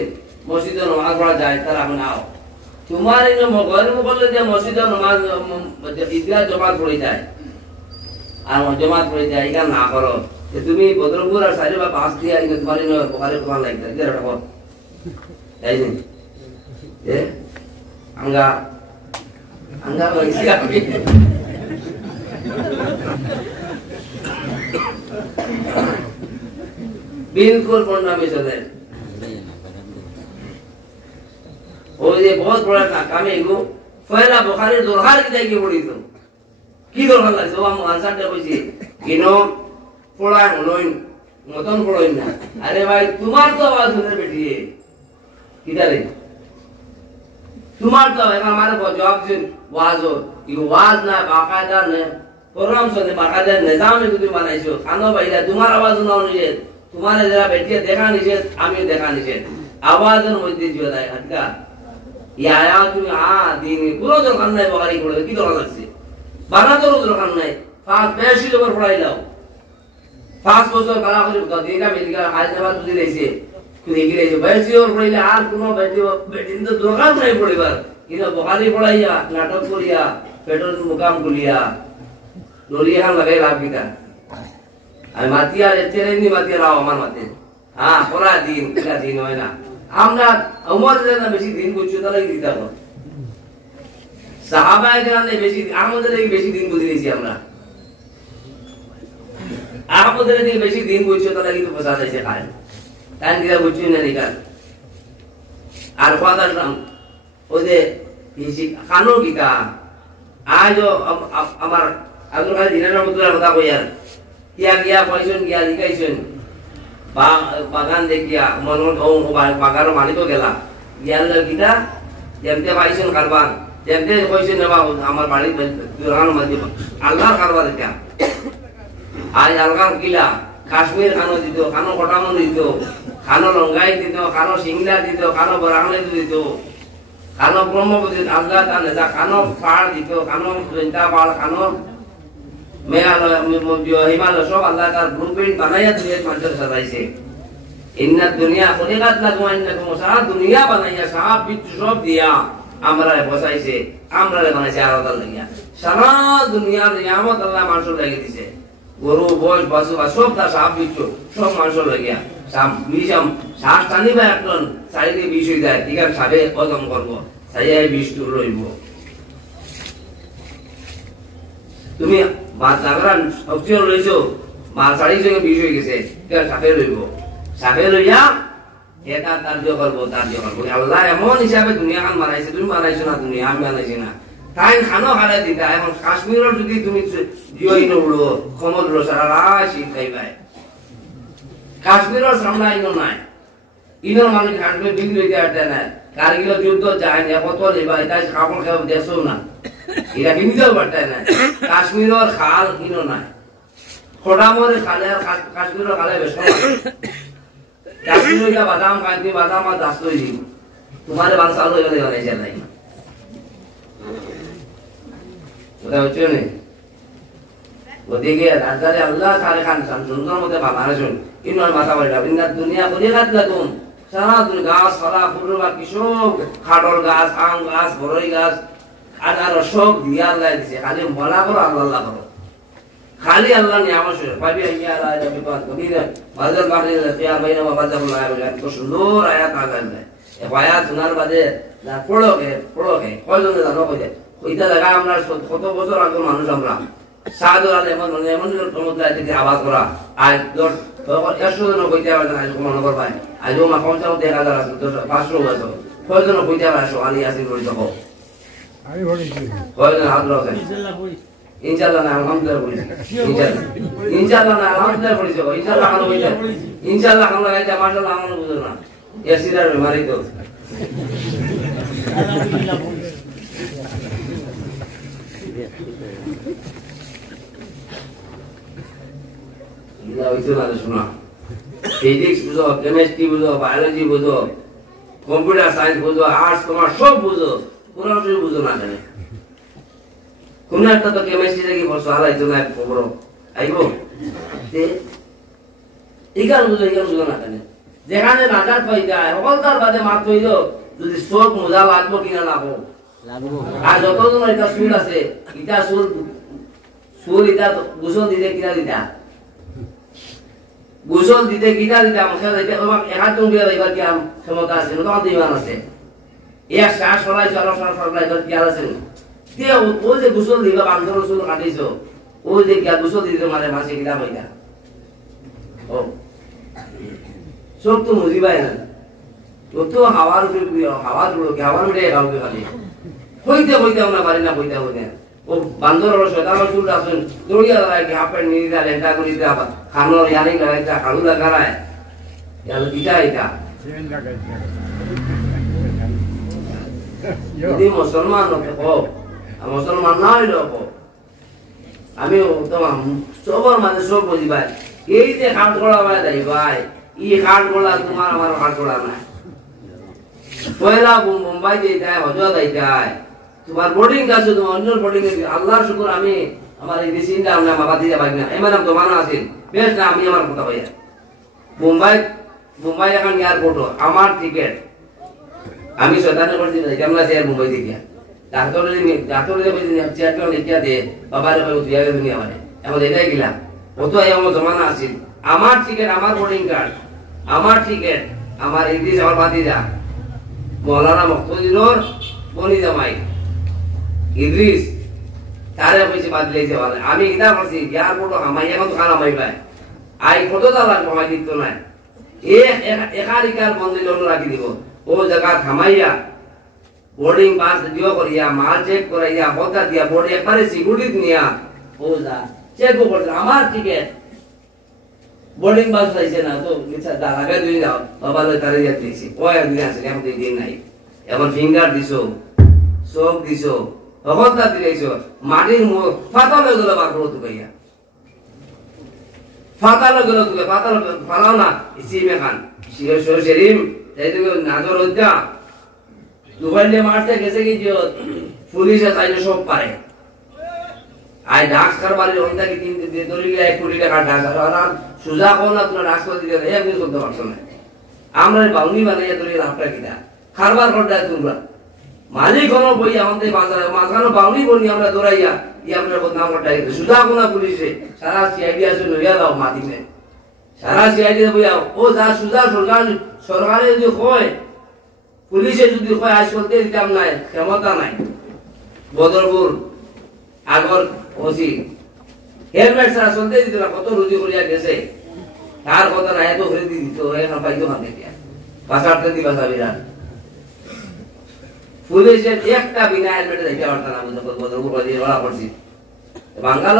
মসজিদে নামাজ পড়া যায় তারা এখন আও তোমার এই কর্ম করলে যে মসজিদে নামাজ ঈদগাহ জমাত পড়ে যায় আর জমাত পড়ে যায় এটা না করো তুমি বদরপুর আর 4 বা 5 দিয়া তোমার বোখারি কোরআন লাগবে এটা রাখো তাই নি এ আঙ্গা বলছি আমি बिल्कुल पढ़ना भी चले और ये बहुत बड़ा काम है वो पहला बुखारी दोहर की जाएगी पड़ी तो की दोहर लगे तो हम आंसर दे कोई किनो पढ़ा होलोइन मतन पढ़ोइन ना अरे भाई तुम्हार तो आवाज सुने बैठी है किधर है तुम्हार तो है हमारे को जवाब से वाज हो ये वाज ना बाकायदा ने प्रोग्राम से बाकायदा निजाम में तुम बनाइছো खानो भाई तुम्हार आवाज ना होनी तुम्हारे जरा बैठिए देखा निषेध आमिर देखा निषेध आवाज मध्य जो है हटका ये आया तुम हाँ दिन पूरा जो करना है बगारी कोड़े की दोला लगती बारह तो रोज करना है फास्ट पैसे जो पर पढ़ाई लाओ फास्ट बोलो कला कुछ बता दिन का मिल गया आज जब तुझे ऐसे कुछ एक ले जो पैसे और पढ़ाई ले आर कुनो बैठे तो दोकान नहीं पढ़ी बार इधर बगारी पढ़ाई या नाटक कोरिया पेट्रोल मुकाम कुलिया लोरिया हम लगे लाभ की था আর মাতিয়া রেতেরেনি মাতিয়া রাও আমার মাতে হ্যাঁ পড়া দিন কিলা দিন হয় না আমরা ওমর না বেশি দিন বুঝছো তাহলে দিতা হলো সাহাবায়ে কেরামে বেশি আমাদের এই বেশি দিন বুঝি দিয়েছি আমরা আমাদের এই বেশি দিন বুঝছো তাহলে কিন্তু ফসা যাইছে খায় তাই দিরা বুঝছো না নিকাল আর কথা নাম ওই যে খানো গীতা আজ আমার আব্দুল কাদের জিলানী রহমাতুল্লাহ কথা কইয়ার किया किया पॉइजन किया दिखाइছেন বাগান দেখিয়া মনন ও বাগার মালিক গেলা ইয়াল গিতা যেতে পাইছেন কারবার যেতে কইছেন না আমার বাড়ি দুরান মধ্যে আল্লাহর কারবার এটা আজ আলগাম কিলা কাশ্মীর খানো দিত খানো কটামন দিত খানো লঙ্গাই দিত খানো সিংলা দিত খানো বরাহলে দিত খানো ব্রহ্মপুত্র আল্লাহ তাআলা যা খানো পাহাড় দিত খানো জৈন্তা পাহাড় খানো हिमालय सब अल्लाह का ब्लूप्रिंट बनाया दुनिया मंजर सजाइसे इन्ना दुनिया खुलिकत लकुम अन्नकुम सारा दुनिया बनाया साफ बिच सब दिया আমরা বসাইছে আমরা বানাইছে আর আল্লাহ লাগিয়া সারা দুনিয়ার নিয়ামত আল্লাহ মানুষের লাগিয়ে দিয়েছে গরু বস বাসু সব তার সাপ বিচ সব মানুষের লাগিয়া সাপ মিশাম শ্বাস টানিবা একজন চারিদিকে বিষ হয়ে যায় ঠিক আছে সাবে হজম করবো চাইয়াই বিষ দূর রইব তুমি মা জাগরান অক্সিজেন লইছো মা সাড়ি সঙ্গে বিষ হয়ে গেছে সাপে লইব সাপে লইয়া এটা তার্য করবো আল্লাহ এমন হিসাবে দুনিয়া খান বানাইছে তুমি বানাইছো না দুনিয়া আমি বানাইছি না তাই খানো খালাই দিতা এখন কাশ্মীরের যদি তুমি জিওই নড়ো কমল উড়ো সারা শীত খাইবাই কাশ্মীরের সামনে ইনো নাই ইনোর মানুষ কাশ্মীর বিল লইতে আটে না কারগিল যুদ্ধ যায় না কত লেবা এটা কাপড় খাও দেশও না এরা কি নিজেও পারতায় না কাশ্মীরের খাল ইনো নাই খোড়ামরে খালে আর কাশ্মীরের খালে বেশ কাশ্মীর का बादाम खाती बादाम আর দাস লই দিব তোমারে বাল চালু হয়ে গেলে বানাই যায় ওটা হচ্ছে না ওদিকে রাজদারে আল্লাহ তাআলা খান সুন্দর মতে বানারে শুন ইনর মাথা বলে বিনা দুনিয়া খুলিকাত লাকুম সারা দুনিয়া গাছ ফলা ফুল বা কিশোর খাড়ল গাছ আম গাছ বড়ই গাছ আনার সব দিয়া আল্লাহ দিয়েছে খালি মলা করো আল্লাহ করো খালি আল্লাহ নিয়ামত শুনে পাবি আইয়া আল্লাহ যাবে বাদ কবিরা বাজার বাড়ি কিয়া বাইনা বাজারুল্লাহ আলাইহি তো সুন্দর আয়াত আছে এই আয়াত শোনার বাদে না পড়োগে কয়জনে জানো কইতে কইতা লাগা আমরা কত বছর আগে মানুষ আমরা সাদর আলে এমন সমুদ্র থেকে আওয়াজ করা আজ 100 জন কইতে পারে না মনে কর ভাই আজ মা পৌঁছাও 1000 আছে 500 বছর কয়জন কইতে পারে সোয়ালি আসি বলি দেখো আমি বলিছি কয়জন হাত রাখেন ইনশাআল্লাহ না আলহামদুলিল্লাহ বলি ইনশাআল্লাহ না আলহামদুলিল্লাহ বলি ইনশাআল্লাহ আমরা বলি ইনশাআল্লাহ আমরা গাইতে মাশাআল্লাহ আমরা বুঝো না ইয়াসিরার বিমারি তো ইলা হইতো না শোনা ফিজিক্স বুঝো কেমিস্ট্রি বুঝো বায়োলজি বুঝো কম্পিউটার সায়েন্স বুঝো আর্টস কমার্স সব বুঝো পুরো বুঝো না জানে কোন একটা তো কেমিস্ট্রি থেকে পড়ছো আলাইতো না খবর আইবো তে এখানে বুঝো না কেন যেখানে নাটার পাই যায় সকলতার বাদে মাত হইল যদি চোখ মোজা লাগবো কিনা লাগবো আর যতজন এটা চুল আছে ইটা চুল ইটা গোসল দিতে কিনা দিতা গোসল দিতে কিনা দিতা আমাকে একাজন দিয়ে এবার কি ক্ষমতা আছে তোমার ইমান আছে এক শ্বাস সরাইছো আর সরাইছো কি আছে ও যে গোসল দিবা বান্ধব চুল কাটিছো ও যে গোসল দিতে মানে মাসে কিনা পাইতা ও চোখ তো মুজিবাই না ও তো হাওয়ার উপরে হাওয়ার উঠে কাউকে খালি হইতে আমরা পারি না হইতে ও বান্দর হলো শয়তানের চুল আসুন দৌড়িয়া দাঁড়ায় কি হাফ প্যান্ট নিয়ে দিতে লেন্টা করে দিতে আবার খানোর ইয়ারিং লাগাইতে খাড়ু লাগায় ইয়ার দিটা এটা যদি মুসলমান হোক মুসলমান না হইল আমি তোমার সবর মাঝে সব বুঝিবাই এই যে হাট গোড়া ভাই দেয় ভাই এই হাট গোড়া তোমার আমার হাট গোড়া নাই পয়লা মুম্বাই দিয়ে যায় হজরত যায় তোমার বোর্ডিং আছে তোমার অন্য বোর্ডিং এ আল্লাহর শুকর আমি আমার এই দেশিনটা আমরা বাবাতি যাবাই না এমন তো মানা আছে বেশ না আমি আমার কথা ভাইয়া মুম্বাই এখন এয়ারপোর্ট আমার টিকেট আমি শয়তানে করছি কেমন আছে মুম্বাই থেকে ডাক্তারের চেয়ারটা লিখিয়া দে বাবার তুই দুনিয়া মানে এমন এটাই গেলাম ও তো এমন জমানা আছে আমার টিকেট আমার বোর্ডিং কার্ড আমার টিকেট আমার ইংলিশ আমার বাতি যা মৌলানা মকসুদুর বনি জামাই ইদ্রিস তারে কইছে বাদলাইছে বলে আমি এটা করছি এয়ারপোর্ট আমাইয়া কত খানা মাইবাই আই কত দালার কমাই দিত না একাধিকার বন্ধ রাখি দিব ও জায়গা থামাইয়া বোর্ডিং পাস দিও করিয়া মাল চেক করাইয়া হতা দিয়া বোর্ড একবারে সিকিউরিটি নিয়া ও যা চেক করছে আমার টিকেট বোর্ডিং পাস চাইছে না তো লাগাই দুই যাও বাবা তারে দিয়েছি ও একদিন আছে এখন দিন নাই এখন ফিঙ্গার দিছো চোখ দিছো হতা দিয়েছো মাটির ফাতাল হয়ে গেল বার করো তুকাইয়া ফাতাল হয়ে গেল তুকে ফাতাল ফালাও না ইসিমে খান শরীম তাই তো নাজর হত্যা দুবাইলে মারতে গেছে কি যে পুলিশে চাইলে সব পারে আই ডাক্স কারবারে হইতা কি তিন দলিল 1 কোটি টাকা ডাক্স আর সুজা কোন না তোরা ডাক্স করে দিলে এক দিন করতে পারছ না আমরা বাউনি বানাইয়া দলিল আপটা কিনা কারবার করতে তোমরা মালিক কোন বই আমাদের বাজারে মাঝখানে বাউনি বনি আমরা দৌড়াইয়া ই আমরা বদনাম করতে সুজা কোন পুলিশে সারা সিআইডি আছে লইয়া দাও মাটিতে সারা সিআইডি বইয়া ও যা সুজা সরকারে যদি হয় পুলিশে যদি হয় আজ করতে দিতাম নাই ক্ষমতা নাই বদরপুর আগর ওসি হেলমেট ছাড়া চলতে দিত না কত রুজি করিয়া গেছে তার কথা নাই এত করে দিত এখন পাইতো না দেখিয়া বাসাতে দি বাসা বিরাট পুলিশের একটা বিনা হেলমেটে দেখতে পারতাম না বুঝতে বদরপুর বাজিয়ে বলা পড়ছি বাঙ্গাল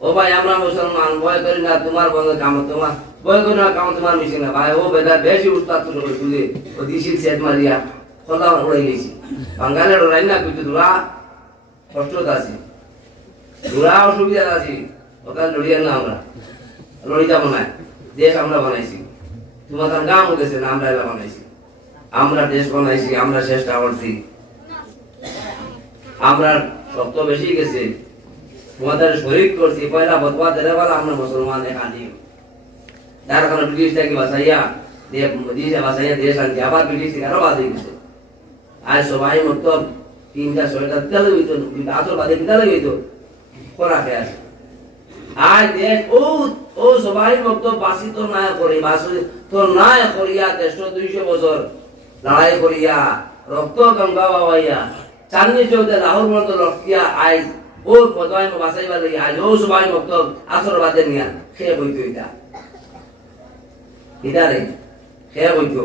ও ভাই আমরা মুসলমান ভয় করি না তোমার বন্ধ কাম তোমার ভয় করি না কাম তোমার মিশে না ভাই ও বেদা বেশি উস্তাদ তুলে তুলে ও দিশির সেট মারিয়া খোলা উড়াই গেছি বাঙ্গালের ওরাই না কিছু দূরা কষ্ট আছে দূরা অসুবিধা আছে ওখানে লড়িয়ে না আমরা লড়ি যাবো না দেশ আমরা বানাইছি তোমার গাম গেছে না আমরা এলা বানাইছি আমরা দেশ বানাইছি আমরা চেষ্টা করছি আমরা শক্ত বেশি গেছে তোমাদের শরীর করছি পয়লা বদবা দেরে বলা আমরা মুসলমান এখানে যার কারণে ব্রিটিশ থেকে বাঁচাইয়া দেশ আনছি আবার ব্রিটিশ থেকে আরো বাদ হয়ে গেছে আর সবাই মত 3টা 6টা তেল হইতো আসল বাদে তেল হইতো খোরা খেয়ে আসে আর দেশ ও সবাই মত বাসিত না করে বাসিত না করিয়া 150-200 বছর লড়াই করিয়া রক্ত গঙ্গা বাবাইয়া চাঁদনি চৌধে লাহোর মত রক্তিয়া আই ও বদয় বাসাইবার লাগি আজ ও সবাই মত আসর বাদে নিয়া খেয়ে বইতো এটা রে খেয়ে বইতো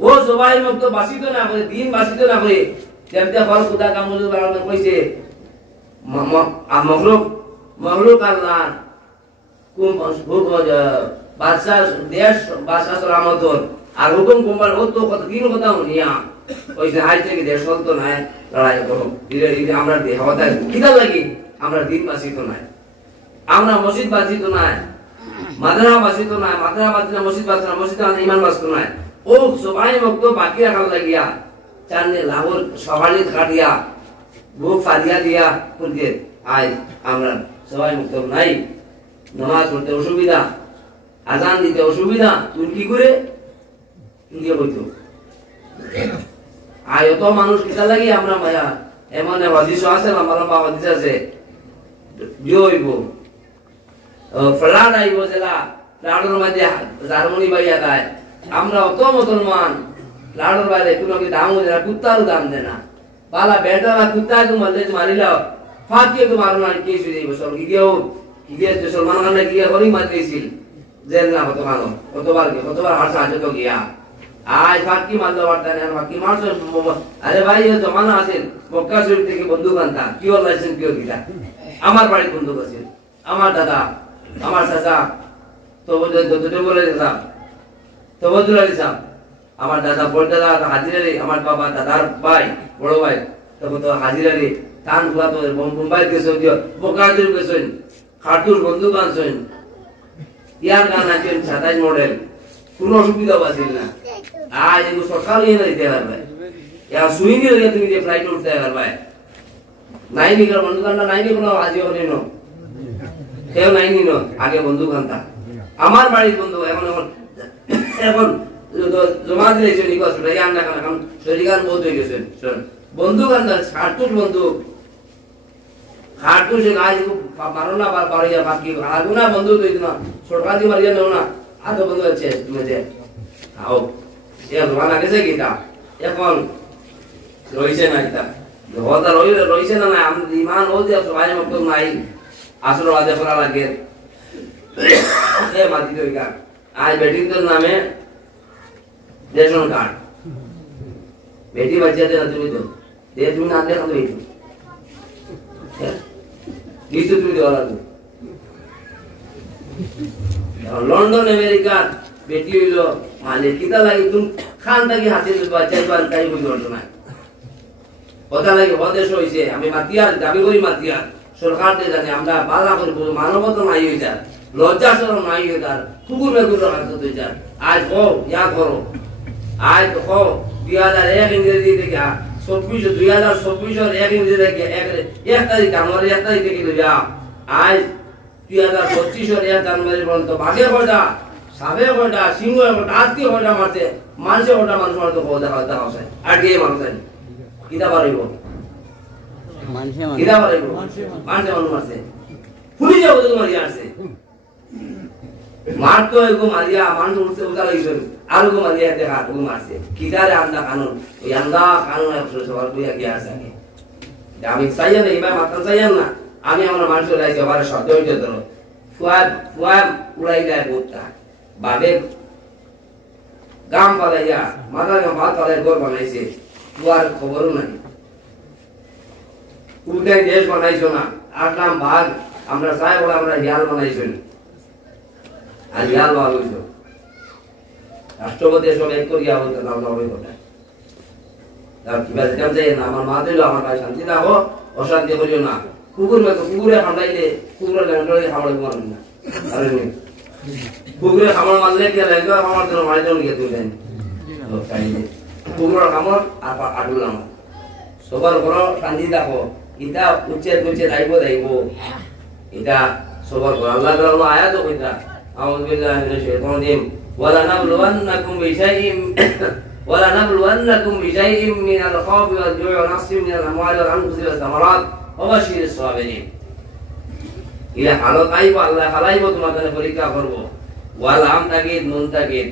ও সবাই মত বাসিত না করে দিন বাসিত না করে যেমতে ফল খুদা কামুল বাড়ানো কইছে মখলুক আল্লাহ কোন বাদশা দেশ বাদশা সালামত আর হুকুম কুম্বার ও তো কত দিন কথা নিয়া কইছে আজ থেকে দেশ চলতো না লড়াই করো ধীরে ধীরে আমরা দেহতা কিতা লাগি আমরা দিন বাসিত না আমরা মসজিদ বাসিত না মাদ্রাসা বাসিত না মাদ্রাসা বাসিত না মসজিদ বাসিত না মসজিদ ইমান বাসিত না ও সবাই মক্ত বাকি রাখার লাগিয়া চান্নে লাহোর সবাই কাটিয়া বুক ফাদিয়া দিয়া করতে আজ আমরা সবাই মুক্ত নাই নামাজ পড়তে অসুবিধা আজান দিতে অসুবিধা তুই কি করে ইয়ে হইতো আর এত মানুষ কিতা লাগি আমরা মায়া এমন হাদিস আছে লম্বা লম্বা হাদিস আছে জয়ব ফ্লাড আইব জেলা লাড়ুর মধ্যে জার্মানি বাইয়া দেয় আমরা অত মুসলমান লাড়ুর বাইরে কোনো কি দাম দেয় না কুত্তারও দাম দেয় না বালা বেটারা কুত্তাকে মারলে মারিলাও ফাঁকিয়ে তো মারো না কে শুয়ে যাইব সব গিয়েও গিয়ে সলমান খানকে গিয়ে করি মারিয়েছিল জেল না কতবার হাসা আছে তো গিয়া আজ ফাঁকি মারতে পারতেন আর ফাঁকি মারছো আরে ভাই জমানা আছে মক্কা শরীফ থেকে বন্দুক আনতা কিও লাইসেন্স কিও দিলা আমার বাড়ির বন্দুক আছে আমার দাদা আমার চাচা তো বলে দিলাম তো বদুল দিলাম আমার দাদা বড় দাদা হাজিরারি আমার বাবা দাদার ভাই বড় ভাই তখন তো হাজিরারি টান গুলা তো মুম্বাই গেছো বোকাজুর গেছেন খাটুর বন্দুক আনছেন ইয়ার গান আছেন 27 মডেল কোনো অসুবিধা আছে না আজ এগুলো সরকার নিয়ে দিতে পারবে ইয়া সুইনি হয়ে তুমি যে ফ্লাইট উঠতে পারবে নাইনি কার বন্দুক আনটা নাইনি কোনো আজিও নেনো কেউ নাইনি নো আগে বন্দুক আনতা আমার বাড়ির বন্দুক এখন জমা দিয়েছে নিকট রেগান না কারণ শরীগান বহুত হয়ে গেছে বন্দুক আনতা খাটুর বন্দুক খাটুর সে গাছ মারো না বাড়িয়া বাকি আগুনা বন্দুক দিই না সরকার দিয়ে মারিয়া নেও না আর তো বন্ধু আছে তুমি যে আও এ জমানা গেছে কিটা এখন রইছে না এটা হতা রইছে না আমরা ইমান ও যে সবাই মত নাই আসলে আদে করা লাগে এ মাটি দইকা আজ বেটিং তোর নামে রেশন কার্ড বেটি বাচ্চা দে না তুমি তো দে তুমি না দে তুমি কিছু তুমি দেওয়া লাগবে লন্ডন আমেরিকার বেটি হইল মানে কিতা লাগে তুমি খান থাকি হাতে বাচ্চাই তাই বুঝতে পারছো না কথা লাগে হদেশ হয়েছে আমি মাতিয়ার দাবি করি মাতিয়ার সরকার দিয়ে জানি আমরা বাধা করি মানবতা নাই হয়ে যায় লজ্জা সরম নাই হয়ে যায় কুকুর মেকুর হাতে হয়ে যায় আজ হো ইয়া করো আজ হো 2001 ইংরেজি থেকে 2024 এক ইংরেজি থেকে 1 তারিখ জানুয়ারি 1 তারিখ থেকে যা আজ 2025 1 জানুয়ারি পর্যন্ত বাঘে কয়টা সাবে কয়টা সিংহ কয়টা আজকে কয়টা মারছে মানুষে কয়টা মানুষ মারতে দেখা হচ্ছে আর কে মানুষ কিতা পারিব কিতা পারিব মানুষে মানুষ মারছে পুলিশে ওদের মারিয়া আসছে মারতো এগো মারিয়া মানুষ উঠছে উঠা লাগিয়েছে আর গো মারিয়া দেখা ওগো মারছে কিতারে আন্দা কানুন ওই আন্দা কানুন সবার কইয়া গিয়া আছে আমি চাইয়া না এবার মাত্র চাইয়া না আমি আমার মানুষের রাইছে আবার শব্দ হইতে ধরো ফুয়াব উড়াই যায় বোধটা বাবে গাম পালাইয়া মাথা ভাত পালাই ঘর বানাইছে ফুয়ার খবরও নাই উল্টাই দেশ বানাইছো না আসলাম ভাগ আমরা চাই বলে আমরা হিয়াল বানাইছো আর হিয়াল ভাগ হইছ রাষ্ট্রপতি সব এক করিয়া হইতে নাম হবে কথা তার কিবা যেতাম চাই না আমার মা দিল আমার ভাই শান্তি থাকো অশান্তি করিও না কুকুরে খামড়াইলে কুকুরের ল্যান্ডরে খামড়াই মারবেন না আরে কুকুরে খামড় মারলে কি ল্যান্ডর খামড় দিল মারি দেন গিয়ে তুই দেন কুকুরের খামড় আর আটুল আমার সবার করো শান্তি থাকো ইটা উচ্চে দাইব এটা সবার করো আল্লাহ তাআলা আয়াত কইতা আউযু বিল্লাহি মিনাশ শাইতানির রাজিম ওয়ালা নাবলুওয়ান্নাকুম বিশাইইম মিনাল খাউফি ওয়াল জু'i ওয়া নাকসিম মিনাল আমওয়ালি ওয়াল আনফুসি ওয়াস সামারাত ওয়া বাশশিরিস সাবিরিন ইলা হালত আইব আল্লাহ খালাইব তোমাদের পরীক্ষা করব ওয়াল আম তাকিদ নুন তাকিদ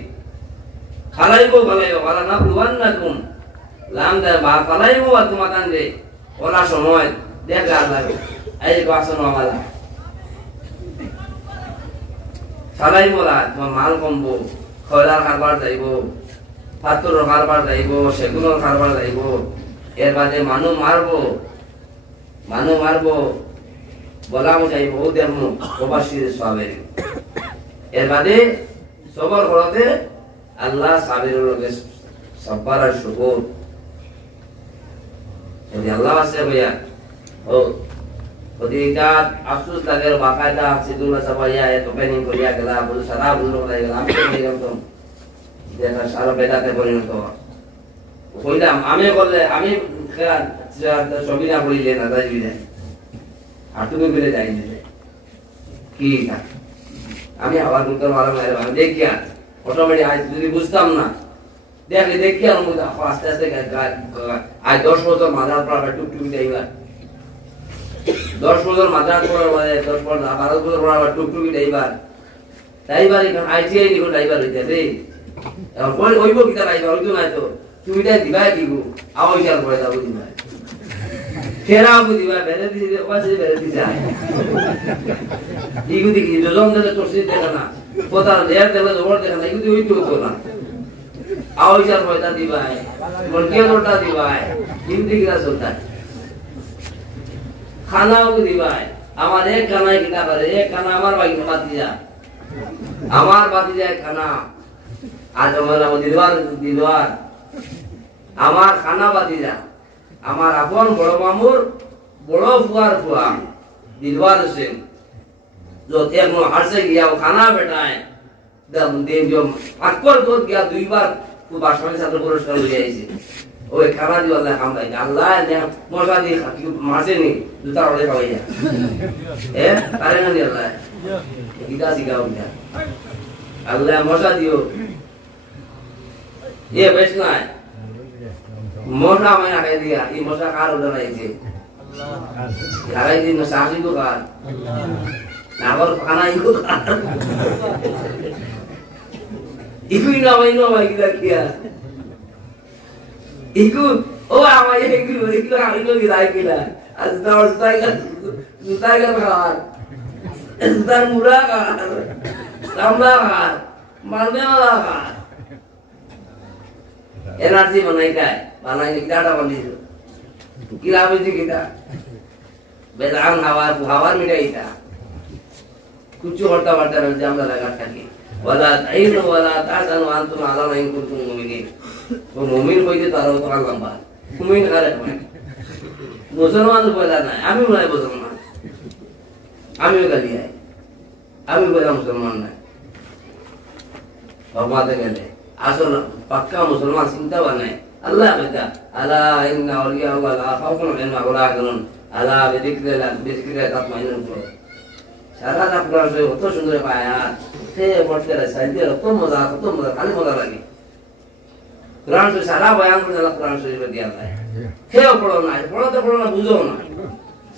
খালাইব ওয়ালা নাবলুওয়ান্নাকুম লাম দা বা খালাইব ওয়া তোমাদের দে ওলা সময় দেখা আল্লাহ এই বাসন আমালা খালাইব লা তোমার মাল কমবো খয়লার কারবার যাইব পাথরের কারবার যাইব সেগুনের কারবার যাইব এর বাদে মানুষ মারবো বলাম যাইব দেখমু প্রবাসীর সাবের এর বাদে সবর করতে আল্লাহ সাবের লগে সব্বার আর শুকর যদি আল্লাহ আছে ভাইয়া ও ওদিকা আফসোস লাগে বাকায়দা সিদুল্লাহ সাবাইয়া এত প্ল্যানিং করিয়া গেলা বলে সারা বন্ধ হয়ে গেল আমি তো গেলাম দেখা সারা বেদাতে পরিণত কইলাম আমি বললে আমি ছবি না পড়িলে না যাইবি না আর তুমি বলে যাই কি না আমি আবার করতে পারলাম না দেখিয়া অটোমেটিক আজ যদি বুঝতাম না দেখলে দেখিয়া আস্তে আস্তে আজ 10 বছর মাদার পড়া টুকটুকি দেইবার 10 বছর মাদার পড়া 12 বছর পড়া টুকটুকি দেইবার ড্রাইভার এখন আইটিআই নিকো ড্রাইভার হইতে রে এখন কোন ওইব কিটা ড্রাইভার হইতো না তো তুমি তাই দিবাই দিব আওই চাল করে দাও দিবা কেরাও দিবা বেরে দিছে ওয়াসে বেরে দিছে ইগু দিকি দুজন দে তোরসি দেখা না কথা লেয়ার দেবে ওর দেখা না ইগু হইতো তো না আওই চাল পয়সা দিবাই কোন কে লোটা দিবাই ইগু দিকি রাসলতা খানাও দিবাই আমার এক খানাই কিটা করে এক খানা আমার ভাই বাতিজা আমার বাতিজা এক খানা আজ আমার দিলওয়ার আমার খানা বাতিজা আমার আপন বড় মামুর বড় ফুয়ার ফুয়া দিলওয়ার হোসেন जो एक नो हर से गया वो खाना बैठा है दम देव जो अकबर को गया 2 बार को भाषण से तो पुरस्कार ले आइए ओ खाना दी वाला हम भाई अल्लाह ने मौका दी मासे नहीं दूसरा वाले का भैया ए अरे ना अल्लाह गीता सिखाओ क्या अल्लाह मौका दियो ये बैठना है मोटा मैंने कह दिया ये मोटा कार उधर आई थी अल्लाह यार दिन सासी को कार नावर खाना इको कार इको ही ना भाई किया इको ओ हमारे इको गिराए किला आज तो जुताई का कार जुताई मुरा कार सामला कार मारने वाला कार एनर्जी बनाई का है बनाई कितना बनी किला बजी किता बेदान हवा मिटाई था कुछ होता वाटा जाम लगा था वाला ताइन वाला तासन वांतुम आला नहीं कुंतुम मुमिनीन तो मुमिन কইতে তারও তো লম্বা মুমিন আরে মুসলমান বলা না আমি বলাই মুসলমান আমি গালি আই আমি বলা মুসলমান না বাবাতে গেলে আসল পাক্কা মুসলমান চিন্তা বানায় আল্লাহ কইতা আলা ইন্না আউলিয়া আল্লাহ লা খাউফুন আলাইহিম ওয়া লা ইয়াহজানুন আলা বিযিকরিল্লাহ তাতমাইনুল কুলুব সারা আপনার যে কত সুন্দর আয়াত সে পড়তে সাইতে কত মজা খালি মজা লাগে কুরআন से सारा बयान করে আল্লাহ কুরআন শরীফে দিয়া যায় কেউ পড়ো না বুঝো না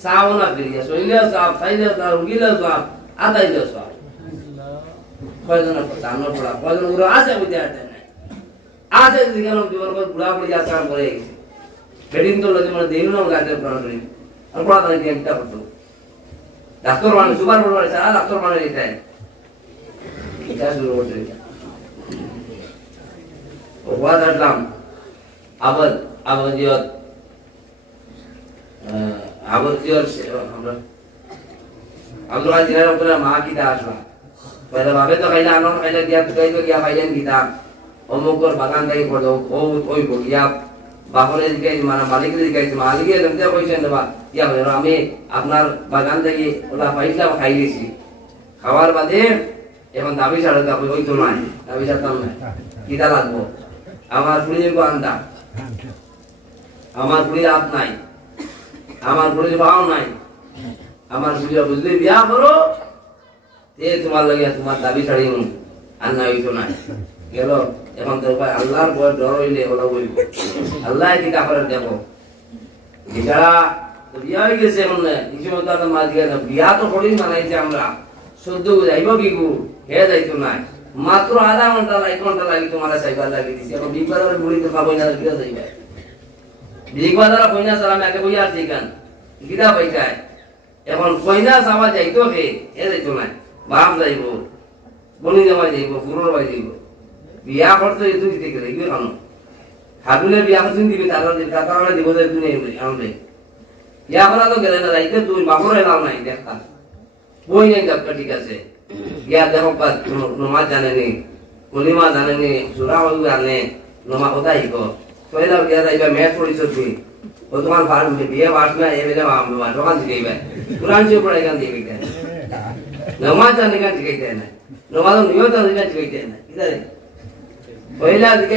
সাও না ফিরিয়া সইলে সাপ ফাইলে সাপ রুগিলে সাপ আদাইলে সাপ কয়জন জানো পড়া কয়জন গুলো আছে বুঝতে আসে না আছে যদি কেন জীবন করে বুড়া পড়ে যাচ্ছে করে বেডিং তো লাগে মানে দেইনো না গাতে কুরআন শরীফ আর পড়া নাই একটা করতে ডাক্তার মানে সুপার বড় সারা ডাক্তার মানে এটাই এটা শুরু করতে ওয়াজ আসলাম আবদিয়ত আমরা আব্দুল আজিজের উপরে মা কিতা আসলাম পয়লা বাবে তো খাইলা আনো খাইলা দিয়া তো গিয়া খাইলেন কিতা অমুকর বাগান থেকে পড়ো ওই গিয়া বাহরে দিকে মানে মালিকের দিকে মালিকের জমতে কইছেন বাবা ইয়া হলো আমি আপনার বাগান থেকে ওলা পাইলা খাই গেছি খাওয়ার বাদে এখন দাবি ছাড়া দাবি ওই তো নাই দাবি ছাড়তাম না কিতা লাগবো আমার পুলিশের বান্দা আমার পুলিশ হাত নাই আমার পুলিশ ভাও নাই আমার পুলিশ বুঝলে বিয়া করো তে তোমার লাগে তোমার দাবি ছাড়িয়ে আর নাই তো নাই গেল এখন তো আল্লাহর ভয় ডর হইলে ওলা বলবো আল্লাহ কি কাপড় দেব এছাড়া বিয়া হয়ে গেছে এখন ইসমত মাছ গেছে বিয়া তো করেই মানাইছে আমরা সদ্য যাইব কি গু হে যাইতো নাই মাত্র আধা ঘন্টা 1 ঘন্টা লাগি তোমার সাইবার লাগি দিছি এখন বিগবাজারের বুড়ি তো খাবই না কিরা যাইবে বিগবাজার কইনা সালামে আগে বইয়া আছে কেন গিরা পাইকায় এখন কইনা সাবা যাইতো হে এ যাইতো নাই বাপ যাইব বনি জামাই যাইব পুরোর ভাই যাইব বিয়া করতে এত দিতে গেলে কি কারণ হাবুলে বিয়া করতে দিবে তারা দিবে তারা দিব যে তুমি আমলে বিয়া করা তো গেলে না যাইতে তুই বাপরে নাও নাই দেখা বই নাই ডাক্তার ঠিক আছে ইয়া দেখো পাত নমাজ জানে নি কলিমা জানে নি সূরা জানে নমা কথা ইকো কইলা বিয়া যাইবা মেথ পড়িছ তুই ও তোমার ফার্ম বিয়ে বাস না এবেলে মা দোকান দিবে কুরআন যে পড়াই গান দিবে কেন নমাজ জানে গান দিবে না নমাজ নিয়ত জানে গান দিবে না কিদারে কইলা দিকে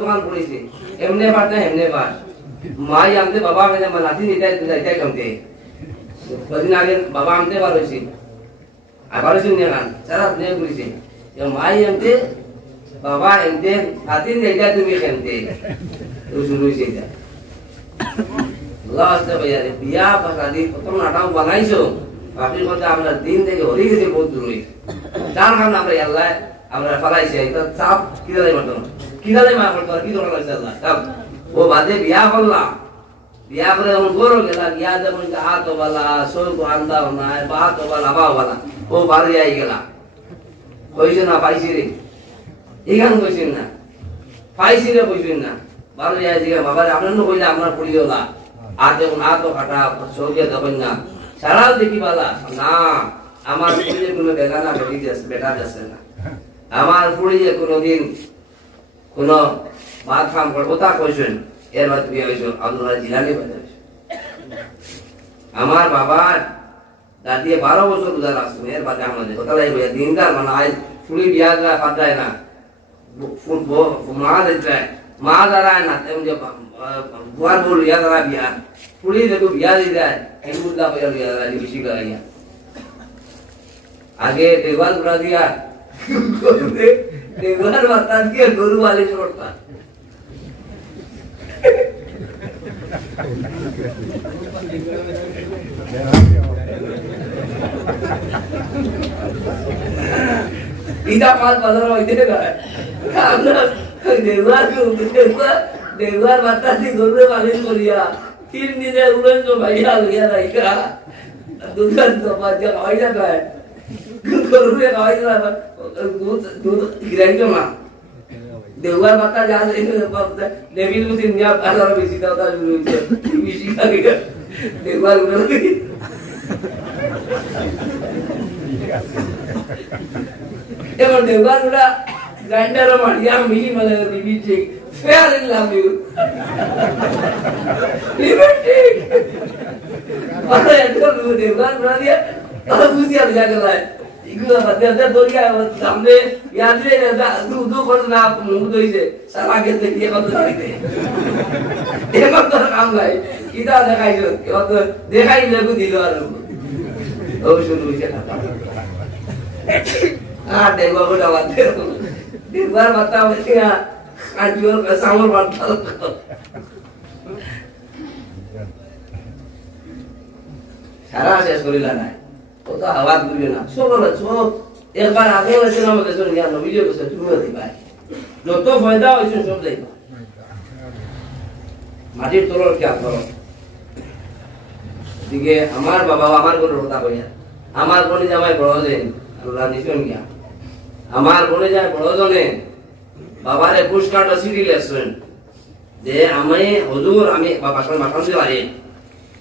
দোকান পড়িছে এমনে পাঠ না এমনে পাঠ মা জানতে বাবা মেনে মালাতি নিতে যাইতে কমতে কদিন আগে বাবা আমতে বার হইছে আবার শুনে গান সারা প্লেন করেছে মাই এমতে বাবা এমতে হাতিন জায়গা তুমি খেলতে শুরু হয়েছে এটা লাস্ট ভাইয়া বিয়া শাদি প্রথম নাটক বানাইছো বাকি কথা আমরা দিন থেকে হয়ে গেছে বহুত দূর যার কারণে আমরা আল্লাহ আমরা ফলাইছি এটা চাপ কিদালে মারতো কিদালে মা করতো কি দরকার আছে আল্লাহ চাপ ও বাদে বিয়া করলা বিয়া করে যখন বড় গেলা বিয়া যেমন হাত বালা সব আন্দা নাই বাত বালা বাবা বালা ও বাড়ি আই গেলা কইছে না পাইছি রে এখান কইছেন না পাইছি রে কইছেন না বাড়ি আই দিকে বাবা আপনার তো কইলে আপনার পড়ি গেলা আর যখন হাত কাটা সৌকে দেবেন না সারাল দেখি বালা না আমার পুড়িয়ে কোনো বেগানা বেটা যাচ্ছে না আমার পুড়িয়ে কোনোদিন কোনো ভাত খাম করবো তা কইছেন এর বাদ বিয়ে হয়েছ আব্দুল জিলানি বাজাইছ আমার বাবার দাদি 12 বছর গুজার আসুন এর বাদে আমাদের কথা লাগবে দিনকার মানে আজ ফুলি বিয়া গা পাঠায় না মা দেয় মা দাঁড়ায় না তেমন যে বুয়ার বল বিয়া দাঁড়া বিয়া ফুলি দেখো বিয়া দিয়ে যায় এগুলা বিয়া দাঁড়ায় বেশি গাইয়া আগে দেওয়াল উড়া দিয়া দেওয়াল বাতা দিয়ে গরু वाले छोड़ता इधर माल बाजार में इधर का আমরা দেওয়ার বাতা দিয়ে গরু वाले করিয়া 3 দিনে উড়ন তো ভাইয়া লইয়া রাইকা দুধ তো বাজে হইয়া যায় গরুরে খাওয়াইলা দুধ গিরাইতো না দেওয়ার মাথা যা লেবিল মুসিন নিয়া আলার বেশি দাও তা শুরু হইছে বেশি খালি দেওয়ার উড়ে এবার দেওয়ার উড়া গ্রাইন্ডার মারিয়া মিহি মানে দিবিছে fair in love you liberty আরে এত দেওয়ার উড়া দিয়া তাহলে বুঝিয়া জায়গা इगुला बदे दोरिया सामने याद रे दू दू कर ना मुंह दोइसे सारा के देखिए कत जाइते एक तो काम गाय किदा देखाइयो कत देखाइ लेगु दिलो आर ओ शुरू होइছে आ देवा गोटा बाते देवार बाता बतिया आजोर सामर बाता सारा শেষ করিলা না तो आवाज बुझे ना सो बोला सो एक बार आगे वैसे ना मगे सुन गया नो वीडियो को सुन में दी भाई जो तो फायदा हो इसे सब दे माटी तोड़ क्या करो दिखे हमार बाबा हमार को रोता भैया हमार कोनी जामाई बड़ो दिन अल्लाह निशन गया हमार कोनी जाय बड़ो जने बाबा रे पुरस्कार सीडी लेसन जे आमे हुजूर आमी बाबा सन माथन दे आरे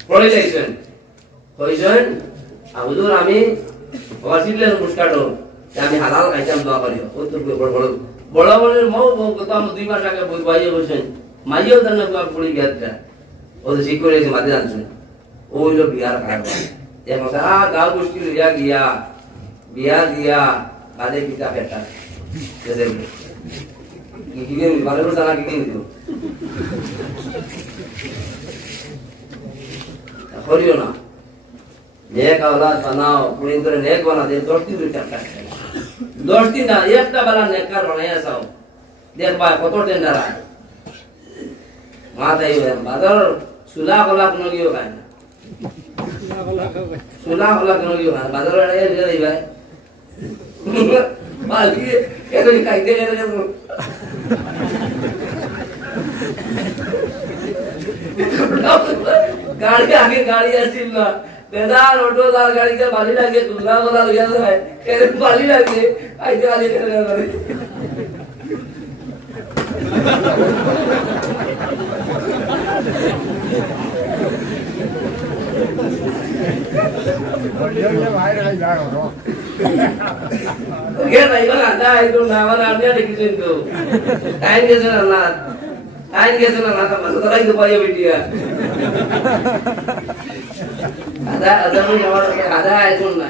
पড়ে যাইছেন কইছেন হুজুর আমি ওয়াসিলের পুরস্কারও আমি হালাল খাইতাম দোয়া করিও ও তো বড় বড় বড় বড় মৌ কত 2 মাস আগে বই বাইয়ে বসেন মাইও তার দোয়া পড়ি গেছে ও তো ঠিক করে যে মাঝে জানছেন ওই লোক বিয়ার খায় এখন সারা গাঁও গোষ্ঠী লিয়া বিয়া দিয়া বাদে পিতা ফেটা জেসে কি কি ভালো করে জানা কি কি দিও করিও না नेक औलाद बनाओ पुरीन करे नेक बना दे 10 दिन चक्का 10 दिन ना एकटा वाला नेककार बनाया सब देख बा কত টেন্ডার আয় মাথায় বাজার সুলা গলা কোন গিয়ে খায় না সুলা গলা কোন গিয়ে খায় বাজার আড়াই দিয়ে দেই ভাই বাকি কেন খাইতে গেলে गाड़ी आगे गाड़ी आसी ना बेदार ऑटो दार गाड़ी के बाली लगे दूसरा वाला लिया है केरे बाली लगे आइते वाले करे ये भाई रे जाओ रो ये नहीं वाला आता है तो ना वाला आने देखिए तो टाइम कैसे ना टाइम कैसे ना था बस तो तो पाए बिटिया ada pun jawab ada itu ना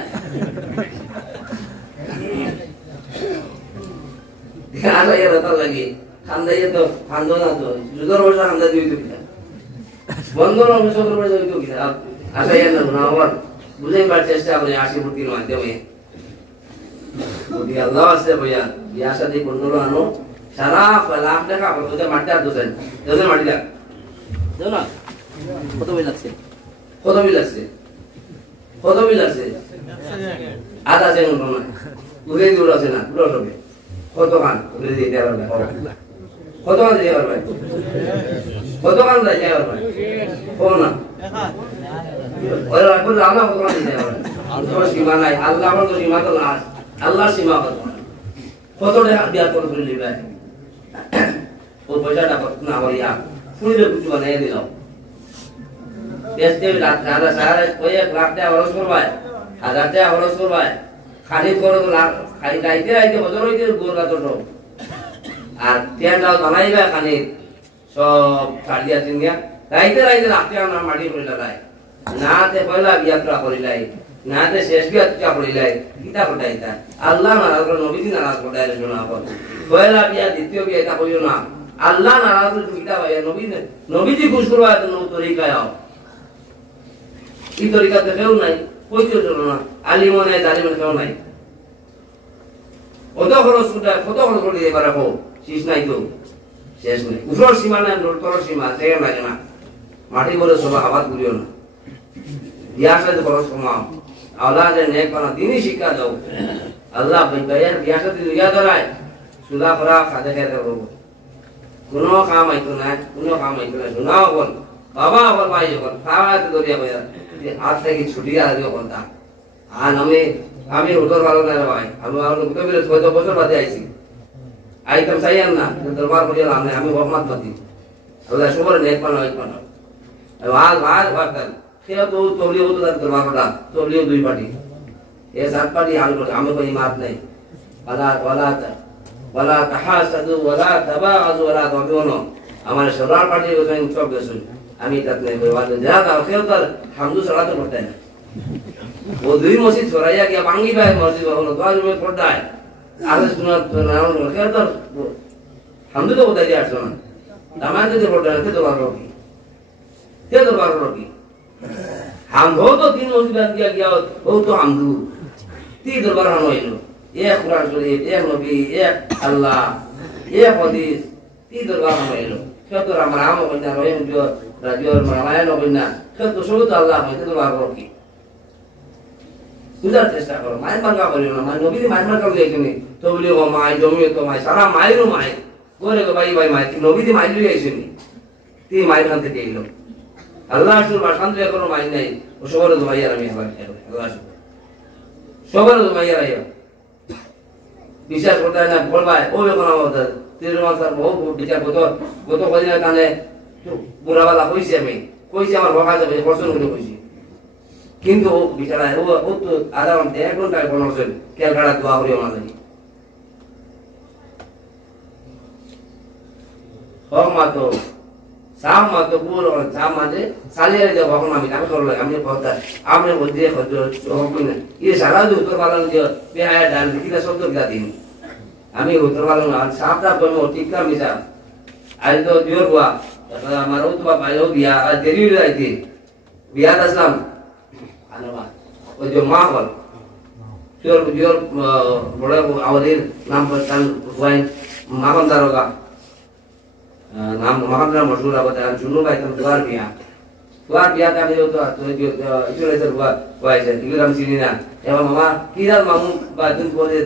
ada ya rata lagi ঠান্ডা ये तो ঠান্ডা না তো জুদর বর্ষা ঠান্ডা দিই তো বন্ধন অবসর করে যাই তো কি আশা ya না না আবার বুঝাই পার চেষ্টা করে 80 ফুটির মাধ্যমে যদি আল্লাহ আছে ভাইয়া বিয়া শাদী করলো আনো সারা লাখ টাকা ওদের মাটি আর দোষেন ওদের মাটি লাগ দেও না কত বিল লাগছে কত বিল লাগছে কত বিল আছে আধা আছে না উড়ে দূর আছে না পুরো সবে কত খান উড়ে দিয়ে দেওয়ার কত খান দিয়ে পারবে কত খান দিয়ে পারবে কোন না ওই রাখো আল্লাহ কত খান দিয়ে পারবে আল্লাহর সীমা নাই আল্লাহর তো সীমা তো না আল্লাহর সীমা কত টাকা দিয়া করে নিবে ও পয়সাটা না হইয়া ফুলে কিছু বানিয়ে দিল বেশতে রাত রাত সারা ওই 1 লাখ টাকা খরচ করবাই 1000 টাকা খরচ করবাই খালি করে তো লাখ খালি গাইতে আইতে বছর হইতে গোলা তো আর তেলটাও বানাইবা খালি সব ছাড় দিয়া চিনিয়া গাইতে রাইতে লাখ টাকা না মাটি করে লাগায় না তে পয়লা বিয়াত্রা করিলাই না তে শেষ বিয়াত্রা করিলাই কিতা কটাইতা আল্লাহ নারাজ করে নবীজি নারাজ কটাইলে শোনা কর পয়লা বিয়া দ্বিতীয় বিয়া এটা কইও না আল্লাহ নারাজ করে কিতা ভাইয়া নবীজি খুশ করবা তো নতুন তরিকায় আও এই তরিকাতে কেউ নাই কইতে চলো না আলিমও নাই জালিমও কেউ নাই কত খরচ করে এবার রাখো শেষ নাই তো শেষ নাই উপর সীমা নাই তর সীমা জায়গা লাগে না মাটি বলে সব আবাদ করিও না বিয়া সাথে খরচ কমাও আওলাদে নেক বানা দিনই শিক্ষা দাও আল্লাহ ভাইয়া বিয়া সাথে দুইয়া ধরায় সুদা করা খাদে খেয়ে করবো কোনো কাম আইতো না শোনাও বল বাবা বল ভাই বল খাওয়াতে দরিয়া ভাইয়া আজ থেকে ছুটি আসবে কোনটা আর আমি উদর ভালো না ভাই আমি কবির 6 বছর বাদে আইছি আইতাম চাইয়ান না দরবার করিলাম না আমি রহমত পাতি আল্লাহ সবার নেক বানাও আজ বাতাল কেউ তো তবলিও তো দরবারটা তবলিও দুই পার্টি এ সাত পার্টি আল করে আমি কোনো মাত নাই ওয়ালা তাহাসাদু ওয়ালা তাবাগু ওয়ালা তাবিউন আমার সবার পার্টি গোছেন সব গোছেন আমি তাত নাই বলবো যা দাও কেউ তার হামদু সালাত করতে না ও দুই মসজিদ ছড়াইয়া গিয়া ভাঙি পায় মসজিদ হলো দোয়া জমে পড়তায় আজ সুন্নাত নাম কেউ তার হামদু তো বতাই আসছো না দামান যদি পড়তে না তো বারো কি হাম হো তো তিন মসজিদ দিয়া গিয়া ও তো হামদু তি দরবার হাম হইলো এক কুরআন শরীফ এক নবী এক আল্লাহ এক হাদিস তি দরবার হাম হইলো কেউ তো রাম রাম কইনা রহিম জো রাজিওর রামায়ণ কইনা কেউ তো শুধু আল্লাহ হইতে দরবার করো কি বুঝার চেষ্টা করো মায়ের মার্কা করিও না নবী মায়ের মার্কা দিয়েছেনি তবলি ও মাই জমিও তো মাই সারা মায়েরও মাই গোরে গো ভাই মাই নবী মাই লই আইছেনি তি মায়ের খান থেকে এলো আল্লাহ শুর বাসান্ত কোনো মাই নাই ও সবার ভাইয়ার আমি আল্লাহ সবার ভাইয়ার আইয়া বিশ্বাস করতে না বলবাই ও এখন আমাদের তিরুমাসার বহু বিচার গত কদিন কানে বুড়াবালা কইছি আমি কইছি আমার ভগা যাবে পছন্দ করে কইছি কিন্তু বিচারায় ও তো আধা ঘন্টা 1 ঘন্টায় বনছেন ক্যালকাটা দোয়া করিও না জানি হক মাতো সাম মাতো পুরো সাম মাঝে সালিয়ে যে ভগবান আমি করলে আমি কথা আপনি বলতে খোঁজ হক না এই সারা যে উত্তর বালান যে বেহায়া ডাল কিটা শব্দ গা দিন আমি উত্তর বালান সাপটা বলবো ঠিকঠাক মিশা আজ তো দিওর হুয়া আমার ও তো বাইরে বিয়া দেরি হয়ে যাইতে বিয়া আসলাম আনবা ওই যে মা বল দিওর বড় আমাদের নাম পছান হুয়াই মাখন দারোগা নাম মহানরা মশহুর আবাদে আর জুনু ভাই তুমি দুয়ার বিয়া আমি তো চলে যার হুয়া আছে ইগরাম চিনি না এবার মামা কি জান মামু বা তুমি বলে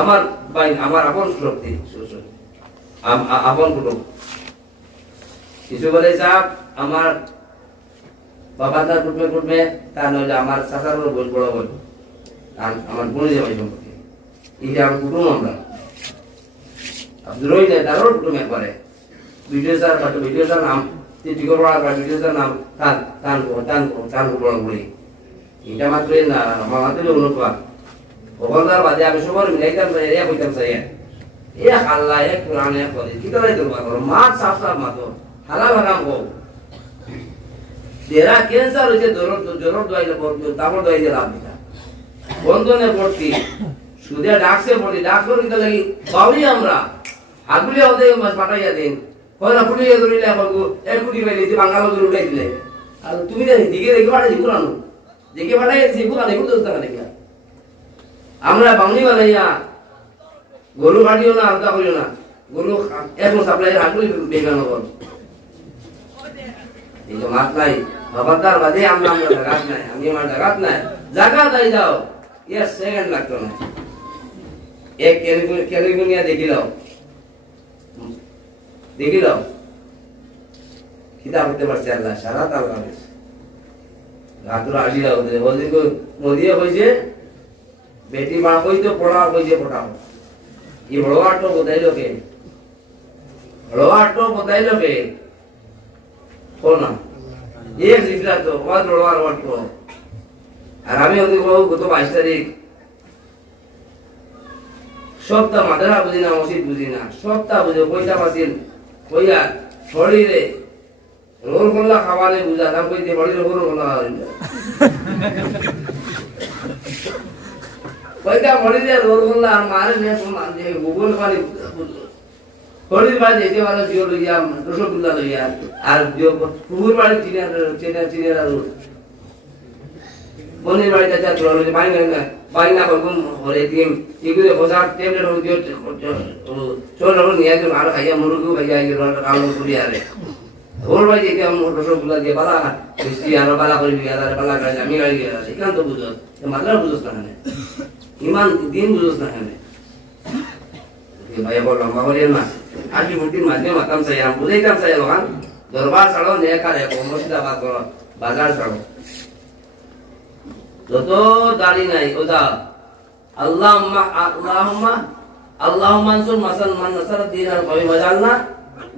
আমার ভাই আমার আপন শক্তি আপন কুটুম কিছু বলে সাহেব আমার বাবা তার কুটুমে তার নইলে আমার চাচার বল বড় বল আর আমার বোনের যে ভাই সম্পর্কে এই যে আমার কুটুম আমরা আব্দুল রহিম তারও কুটুম একবারে ভিডিও স্যার নাম টিকর পড়া ভিডিও স্যার নাম তান বড় বলি এটা মাত্র না আমার মাত্র অনুপা ওখানকার বাদে আমি সবার মিলাইতাম এরিয়া কইতাম চাই এ আল্লাহ এক কোরআন এক বলে কি তাই দরবার করো মাছ সাফ সাফ মাতো হালা ভাগাম কো যারা ক্যান্সার হইছে জরর দইলে পড়তো তারপর দইলে লাভ দিতা বন্ধনে পড়তি সুদে ডাকছে পড়তি ডাক্তার কিটা লাগি বাউলি আমরা আগুলি হতে মাছ পাঠাইয়া দিন কয়লা ফুটিয়ে ধরিলে এখন 1 কোটি পাইলে যে বাঙালো ধরে উঠাই দিলে আর তুমি দিকে রেখে পাঠাই কোরআন দিকে পাঠাই দিছি কোরআন এগুলো দোস্ত না দেখা আমরা বাউনি বানাইয়া গরু কাটিও না আলগা করিও না গরু এখন সাপ্লাই হাঁটুই বেগানো কর এই তো মাত নাই খবরদার বাদে আমরা জাগাত নাই আমি আমার জাগাত নাই জাগাত আই যাও ইয়েস সেকেন্ড লাগতো না এক ক্যালিফোর্নিয়া দেখি দাও খিদা করতে পারছে আল্লাহ সারা তাল কাছে রাতুরা আসি যাও বলদিন মোদিয়ে কইছে বেটি মা কইতো পড়াও কইছে পড়াও ই বড়োয়াটো বদাইলো কে কোনা এক লিটার তো ওয়াজ বড়োয়ার ওয়াটো আর আমি ওদিকে গত 22 তারিখ সপ্তাহ মাদ্রাসা বুঝি না মসজিদ বুঝি না সপ্তাহ বুঝে কইতা পাছিল কইয়া শরীরে রোল গোল্লা খাওয়ালে বুঝা দাম কইতে শরীরে রোল গোল্লা কইতা শরীরে রোল গোল্লা আর মারে নে মান দিয়ে গুগল পানি শরীর বাড়ি যেতে পারো জিও লইয়া রসগোল্লা লইয়া আর জিও কুকুর বাড়ি চিনে আর বনির বাড়িতে যা চলো বাইনা করবো হরে দিন এগুলো বসার টেবলেট দিও চলো নিয়ে আসবে আর খাইয়া মুরগিও খাইয়া কালো করি আরে ওর বাড়ি যেতে রসগোল্লা দিয়ে বালা মিষ্টি আরো বালা করে আর বালা গাড়ি আমি গাড়ি গিয়ে এখান তো বুঝো মাত্রা বুঝোস না কেন ইমান দিন বুঝোস না কেন ভাইয়া বল লম্বা করিয়েন না আজকে মুক্তির মাধ্যমে মাতাম চাই আমি বুঝাইতাম চাই লোকান দরবার ছাড়ো নে কারে মুর্শিদাবাদ করো বাজার ছাড়ো যত দাড়ি নাই ওদা আল্লাহুম্মা আনসুর মান নাসারা দীনাল কওমি ওয়াজআলনা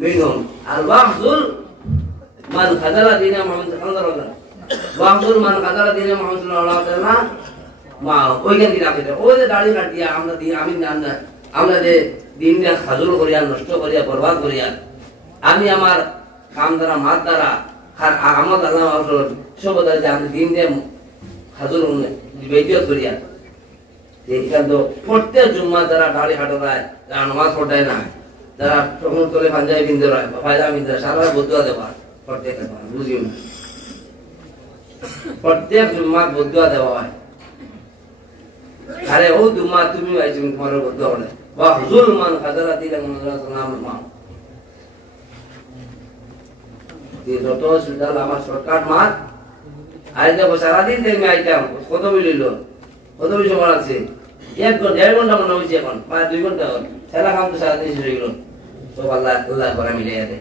মিনহুম আর ওয়াহজুর মান খাযালা দীনা মুহাম্মদ সাল্লাল্লাহু আলাইহি ওয়াহজুর মান খাযালা দীনা মুহাম্মদ সাল্লাল্লাহু আলাইহি ওয়াসাল্লাম মা ওইখান দিয়ে রাখতে ওই যে দাড়ি কাটিয়া আমরা দিন আমরা যে দিনটা খাজুল করিয়া নষ্ট করিয়া বরবাদ করিয়া আমি আমার কাম দ্বারা মাত দ্বারা আমার আল্লাহ সব দ্বারা আমি দিন দিয়ে খাজুল বেদিয়ত করিয়া এইখান তো প্রত্যেক জুম্মা যারা দাড়ি কাটায় যারা নামাজ পড়ায় না যারা তখন তোলে পাঞ্জাবি বিন্দু রায় ফায়দা বিন্দু সারা বদুয়া দেওয়া প্রত্যেক বুঝিও না প্রত্যেক জুম্মা বদুয়া দেওয়া হয় আরে ও জুম্মা তুমি আইছো তোমার বদুয়া বলে বা হুজুর মান খাজারা দিলে মুহাম্মদ মা এই যত সুদাল আমার শর্টকাট মাত আজ দেখো সারাদিন দেখবে আইতাম কত মিলিল কত বেশি সময় আছে 1.5 ঘন্টা মনে হয়েছে এখন 2 ঘন্টা সারা কাম তো সারাদিন শেষ হয়ে গেল সব আল্লাহ করে মিলে যাবে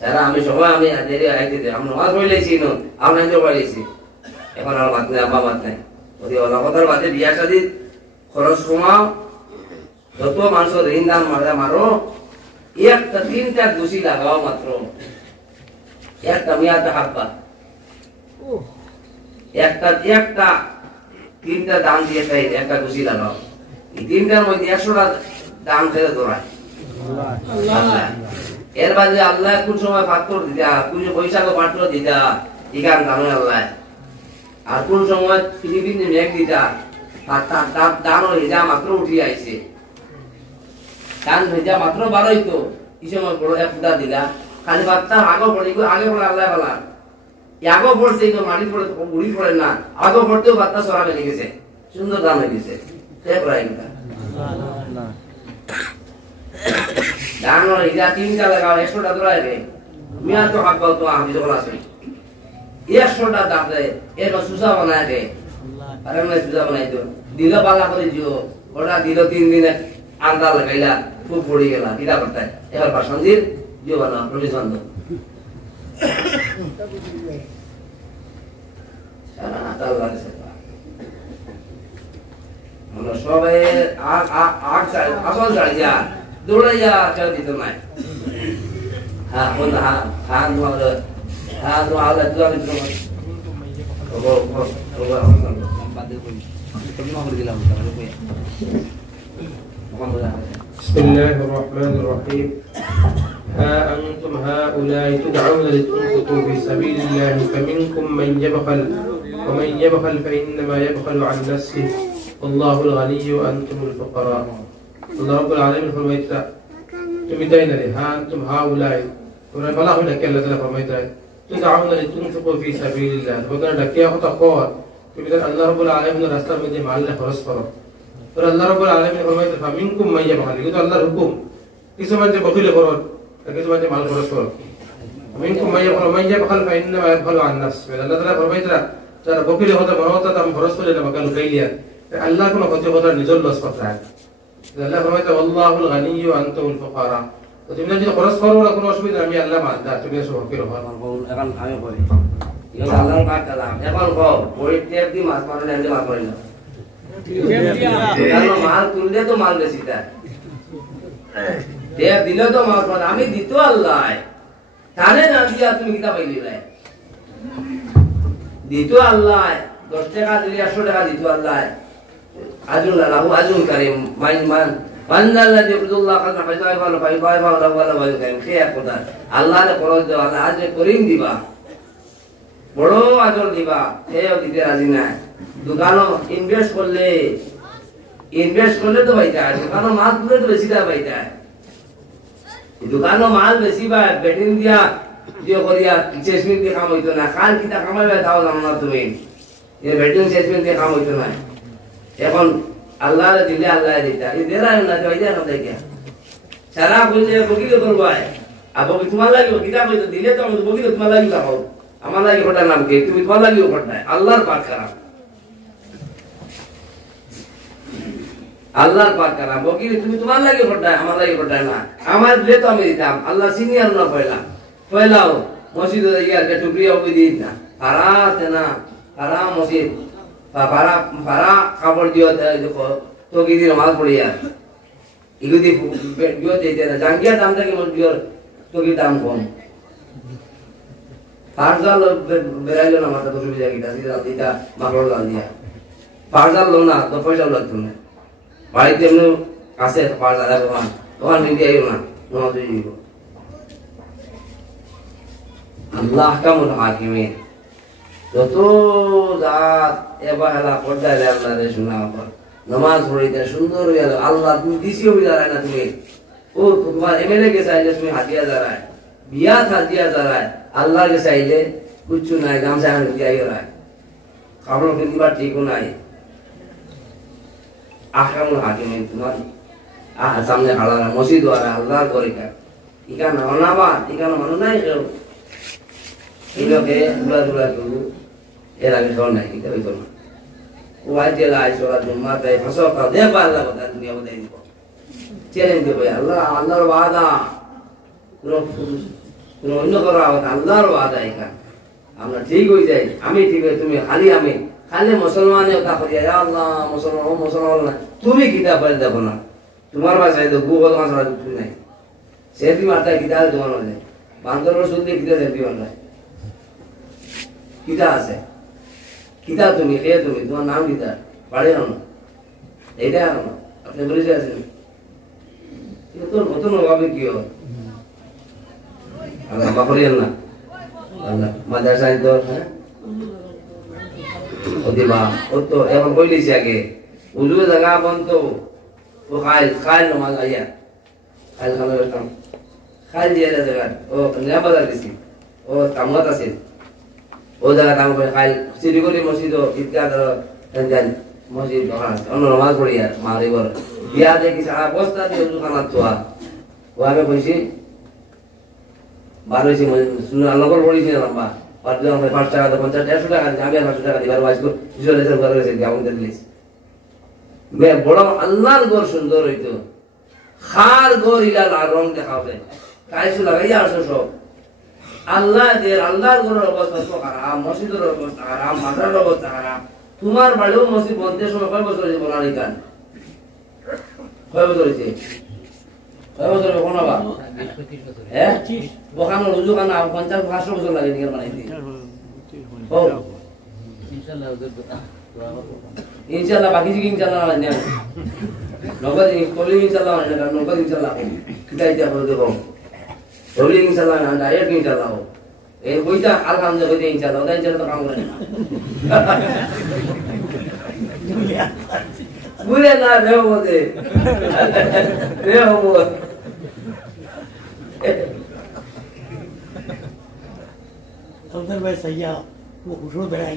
সারা আমি সময় আমি দেরি আইতে আমি নামাজ পড়লেছি না আমরা এনজয় করেছি এখন আর বাদ নেই আব্বা বাদ নেই ওই অলাপতার বাদে বিয়া শাদী খরচ কমাও যত মানুষের ঋণ দান মারো একটা 3টা ঘুষি লাগাও মাত্র একটা মিয়াতে হাব্বা একটা 3টা দান দিয়ে তাই একটা ঘুষি লাগাও এই 3টার মধ্যে 100টা দান খেলে দৌড়ায় এর বাদে আল্লাহ কোন সময় পাত্র দিতা কোন পয়সা পাত্র দিতা ইগান জানো আল্লাহ আর কোন সময় পৃথিবীতে মেঘ দিতা তার দান হেজা মাত্র উঠি আইছে দান হেজা মাত্র বারোই তো এই সময় বড় এক ফুটা দিলা খালি বাচ্চা আগে পড়ে আল্লাহ বলা আগো পড়ছে তো মাটি পড়ে উড়ি পড়ে না আগো পড়তেও বাচ্চা সরা বেরিয়ে গেছে সুন্দর দান হয়ে গেছে দান হেজা 3টা লাগাও 100টা দৌড়ায় রে মিয়া তো হাত পাও তো আমি যখন আসি 100টা দাম দেয় এরপর সুসা বানায় রে আরে মানে সুসা বানাই তো দিল পালা করে দিও ওটা দিল 3 দিনে আন্দা লাগাইলা খুব পড়ে গেলা কিটা করতে এবার বাসন্দির দিও বানা প্রবেশ বন্ধ সারা আতাল লাগছে আমরা সবাই আসল যা দৌড়াইয়া কেউ দিত নাই হ্যাঁ بسم الله الرحمن الرحيم ها أنتم هؤلاء تدعون لتنفقوا في سبيل الله فمنكم من يبخل ومن يبخل فإنما يبخل عن نفسه والله الغني وأنتم الفقراء الله رب العالمين فرمائتا تمدين لي ها أنتم هؤلاء فلا هنا كلا تلا فرمائتا تدعون لتنفقوا في سبيل الله فقال لك يا خطأ তুমি যদি আল্লাহ রাব্বুল আলামিনের রাস্তার মধ্যে মাল খরচ করো তো আল্লাহ রাব্বুল আলামিন ফরমাইতে ফামিনকুম মাইয়া বাহালি কিন্তু আল্লাহর হুকুম কিছু মানুষ বখিলে করো কিছু মানুষ মাল খরচ করো মিনকুম মাইয়া বাহাল ফা ইন্নামা ইয়াবখালু আন নাফস আল্লাহ তাআলা ফরমাইতে যারা বখিলে হতে মহত্তা দাম খরচ করে না বাকাল কাইলিয়া আল্লাহ কোনো ক্ষতি কথা নিজের লস কথা আল্লাহ ফরমাইতে আল্লাহুল গানিয়্যু ওয়া আনতুমুল ফুকারা তো তুমি যদি খরচ করো না কোনো অসুবিধা আমি আল্লাহ মানতা তুমি সব ফকির হও এখন আমি করি ইও আল্লাহর পাক কালাম এখন কও পরিত্যাগ দি মাছ মারলে এমনি মাছ মারি না কারণ মাল তুললে তো মাল বেশি তাই টেপ দিলে তো মাছ মার আমি দিত আল্লাহ তারে না দিয়া তুমি কিতা পাইলি রে দিত আল্লাহ 10 টাকা দিলে 100 টাকা দিত আল্লাহ আজুন লাহু আজুন কারীম মান আল্লাযী ইয়াকুল্লাহ কাযা ফাইদা ফালা ফাইদা ফালা ওয়ালা ওয়াল কারীম খিয়া খোদা আল্লাহ রে খরচ দাও আল্লাহ আজ করিম দিবা বড় আজর দিবা এও দিতে রাজি না দোকানও ইনভেস্ট করলে তো ভাইটা দোকানও মাল তুলে তো বেশি দা ভাইটা দোকানও মাল বেশি বা বেটিং দিয়া যে করিয়া চেসমিন দিয়ে কাম হইতো না কাল কিতা কামাইবে তাও জানো না তুমি এ বেটিং চেসমিন দিয়ে কাম হইতো না এখন আল্লাহ দিলে আল্লাহ দিতা এই দেরা না ভাইটা না দেখিয়া সারা কইলে বকিলে করবো আর বকি তোমার লাগিব কিতা কইতো দিলে তো বকিলে তোমার লাগিব খাও আমার লাগি ঘটার নাম কি তুমি তোমার লাগিও ঘটনায় আল্লাহর পাক কারাম আল্লাহর পাক কারাম বকিলে তুমি তোমার লাগি ঘটনায় আমার লাগি ঘটনায় না আমার দিলে তো আমি দিতাম আল্লাহ সিনিয়র না পয়লাও মসজিদ ইয়ারকে টুকরিয়া ওই দিই না পারাতে না পারা মসজিদ পারা কাপড় দিও দেখো তো কি দিন মাল পড়িয়া ইগুদি দিও দিতে না জাঙ্গিয়া দাম থেকে মসজিদ তো কি দাম কম পারজাল বেরাইলো না মাথা তো সুবিধা কিটা দিটা মাকড় লাল দিয়া পারজাল লো না তো পয়সা লাগতো না বাড়িতে এমনি কাছে পারজাল ভগবান তখন নিতে আইও না নমাজ দিব আল্লাহ কামুল হাকিমিন যত জাত এবাহেলা পর্দায় আল্লাহ রে শোনা নামাজ পড়িতে সুন্দর হইয়া আল্লাহ তুমি দিছি হই দাঁড়ায় না তুমি ও তোমার এমএলএ কে চাইলে তুমি হাতিয়া দাঁড়ায় বিয়া হাতিয়া দাঁড়ায় আল্লাহ কে চাইলে কুচ্ছু নাই গামছা আমি দিয়াই রায় কাপড় কিনবার ঠিক নাই আহকামুল হাকিমিন তোমার সামনে খাড়া মসজিদ ওয়ারা আল্লাহর তরিকা ইকানা অনাবা ইকানা মানুষ নাই কেউ এগুলোকে দুলা করবো এর আগে সর নাই কিতা হইতো না ও আইতে আইসো জুম্মা তাই ফাঁসো খাও দেখবা আল্লাহ কথা দুনিয়া বলে দিব চ্যালেঞ্জ দেবো আল্লাহর ওয়াদা কোনো অন্য করা আল্লাহর ওয়াদা এখানে আমরা ঠিক হয়ে যাই আমি ঠিক হই তুমি খালি মুসলমানে তা করিয়া আল্লাহ মুসলমান না তুমি কিতাব পড়ে দেখো না তোমার বাসায় তো গুগল মাছ কিছু নাই সেফি মারটা কিতাব তোমার মাঝে বান্দর শুনলে কিতাব সেফি মারটা কিতা আছে কিতা তুমি খেয়ে তুমি তোমার নাম কিতা বাড়ি আনো এইটা আনো আপনি বলেছে আছেন তোর নতুন অভাবে কি হয় আল্লাহ বাকরিয়াল না আল্লাহ মাদ্রাসায় তো হ্যাঁ ওদিবা ও তো এখন কইলিছে আগে উজু জায়গা বন্ধ ও খাইল নমাজ আইয়া খাইল খানা বেরতাম খাইল দিয়ে জায়গা ও নিরাপদা দিছি ও কামত আছে ও জায়গা কাম করে খাইল সিরিগলি মসজিদ ঈদগাহ জান মসজিদ অন্য নমাজ পড়ি আর মারিবর বিয়া দেখি সারা বস্তা দিয়ে উজু খানা তোয়া ও আগে কইছি বার হয়েছি নকল পড়েছি লম্বা 5 টাকা 50 150 টাকা আমি আর 500 টাকা দিবার ওয়াজ করে ভিজুয়ালাইজার করে রেখে দিই আমাদের লিস মে বড় আল্লাহর ঘর সুন্দর হইতো খার ঘর ইলা রং দেখাবে টাইলস লাগাইয়া আসো সব আল্লাহর ঘরের অবস্থা তো খারাপ মসজিদের অবস্থা খারাপ মাদ্রাসার অবস্থা খারাপ তোমার বাড়িও মসজিদ বন্ধের সময় কয় বছর হয়েছে বলার কান কয় বছর হয়েছে কয় বছর হবে কোনা বা হ্যাঁ বখানো রুজু খানা 50-500 বছর লাগে নিয়ে বানাইতে ইনশাআল্লাহ বাকি জিনিস ইনশাআল্লাহ না নগদ কলি ইনশাআল্লাহ না নগদ ইনশাআল্লাহ কিতাই যা বলতে কম কলি ইনশাআল্লাহ না ডাইরেক্ট ইনশাআল্লাহ এই কইতা আলহামদুলিল্লাহ কইতে ইনশাআল্লাহ ওটা ইনশাআল্লাহ কাম করে না বুঝে না রেও বলে রেও বলে Something by Sayya. উঠো বেড়াই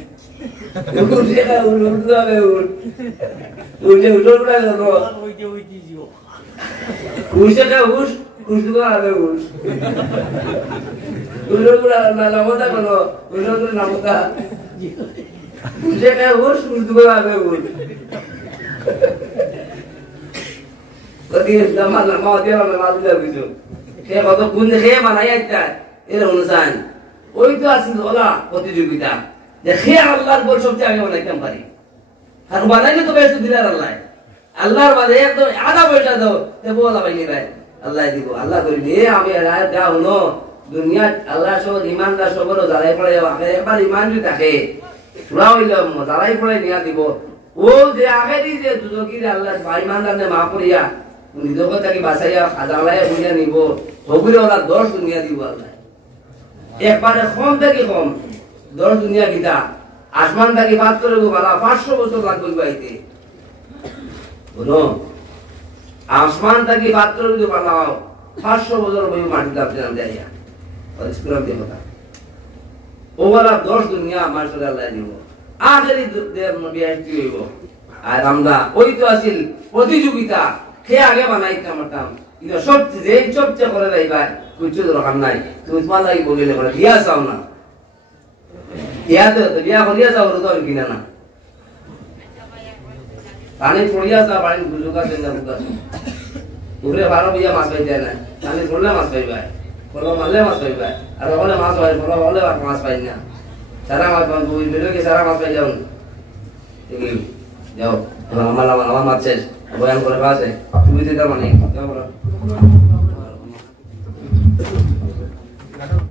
ওই তো আছে ওলা প্রতিযোগিতা যে খে আল্লাহর বল সবচেয়ে আগে বানাইতাম পারি আর বানাইলে তো বেশ দিলার আল্লাহ আল্লাহর বাদে একদম আধা পয়সা দাও দেবো আল্লাহ পাইনি ভাই আল্লাহ দিব আল্লাহ করি নিয়ে আমি যা হলো দুনিয়া আল্লাহ সব ইমানদার সবর জ্বালাই পড়ে একবার ইমান যদি থাকে পুরা হইল জ্বালাই পড়ে নিয়ে দিব ও যে আগেরই যে দুজকির আল্লাহ ইমানদার মা পড়িয়া নিজকে তাকে বাঁচাইয়া জ্বালাই বুঝিয়া নিব হবির ওলা 10 দুনিয়া দিব আল্লাহ একবারে কম থেকে কম 10 দুনিয়া গীতা আসমান থেকে বাদ করে বালা 500 বছর লাগবে বাইতে বলো আসমান থেকে বাদ করে যদি বালাও 500 বছর বই মাটি দাবতে না দেয়া পরিষ্কার দেবতা ও বালা 10 দুনিয়া মানুষের আল্লাহ দিব আখেরি দেব নবী আসতে হইব আর আমরা ওই তো আছিল প্রতিযোগিতা কে আগে বানাইতাম মাতাম কিন্তু সবচেয়ে সবচেয়ে করে রাইবা কিছু দরকার নাই তুমি তোমার লাগি বলিলে করে বিয়া চাও না বিয়া তো বিয়া করিয়া যাও তো আর কিনা না পানি পড়িয়া যা পানি গুজুকা দেন না পুরে 12 বিয়া মাছ পাই যায় না পানি পড়লে মাছ পাইবা ফলো মারলে মাছ পাইবা আর ওখানে মাছ হয় ফলো হলে মাছ পাই না সারা মাছ পান দুই মিলে সারা মাছ পাই যাও ঠিক যাও আমার মাছ শেষ বয়ান করে পাশে তুমি দিতে মানে যাও বলো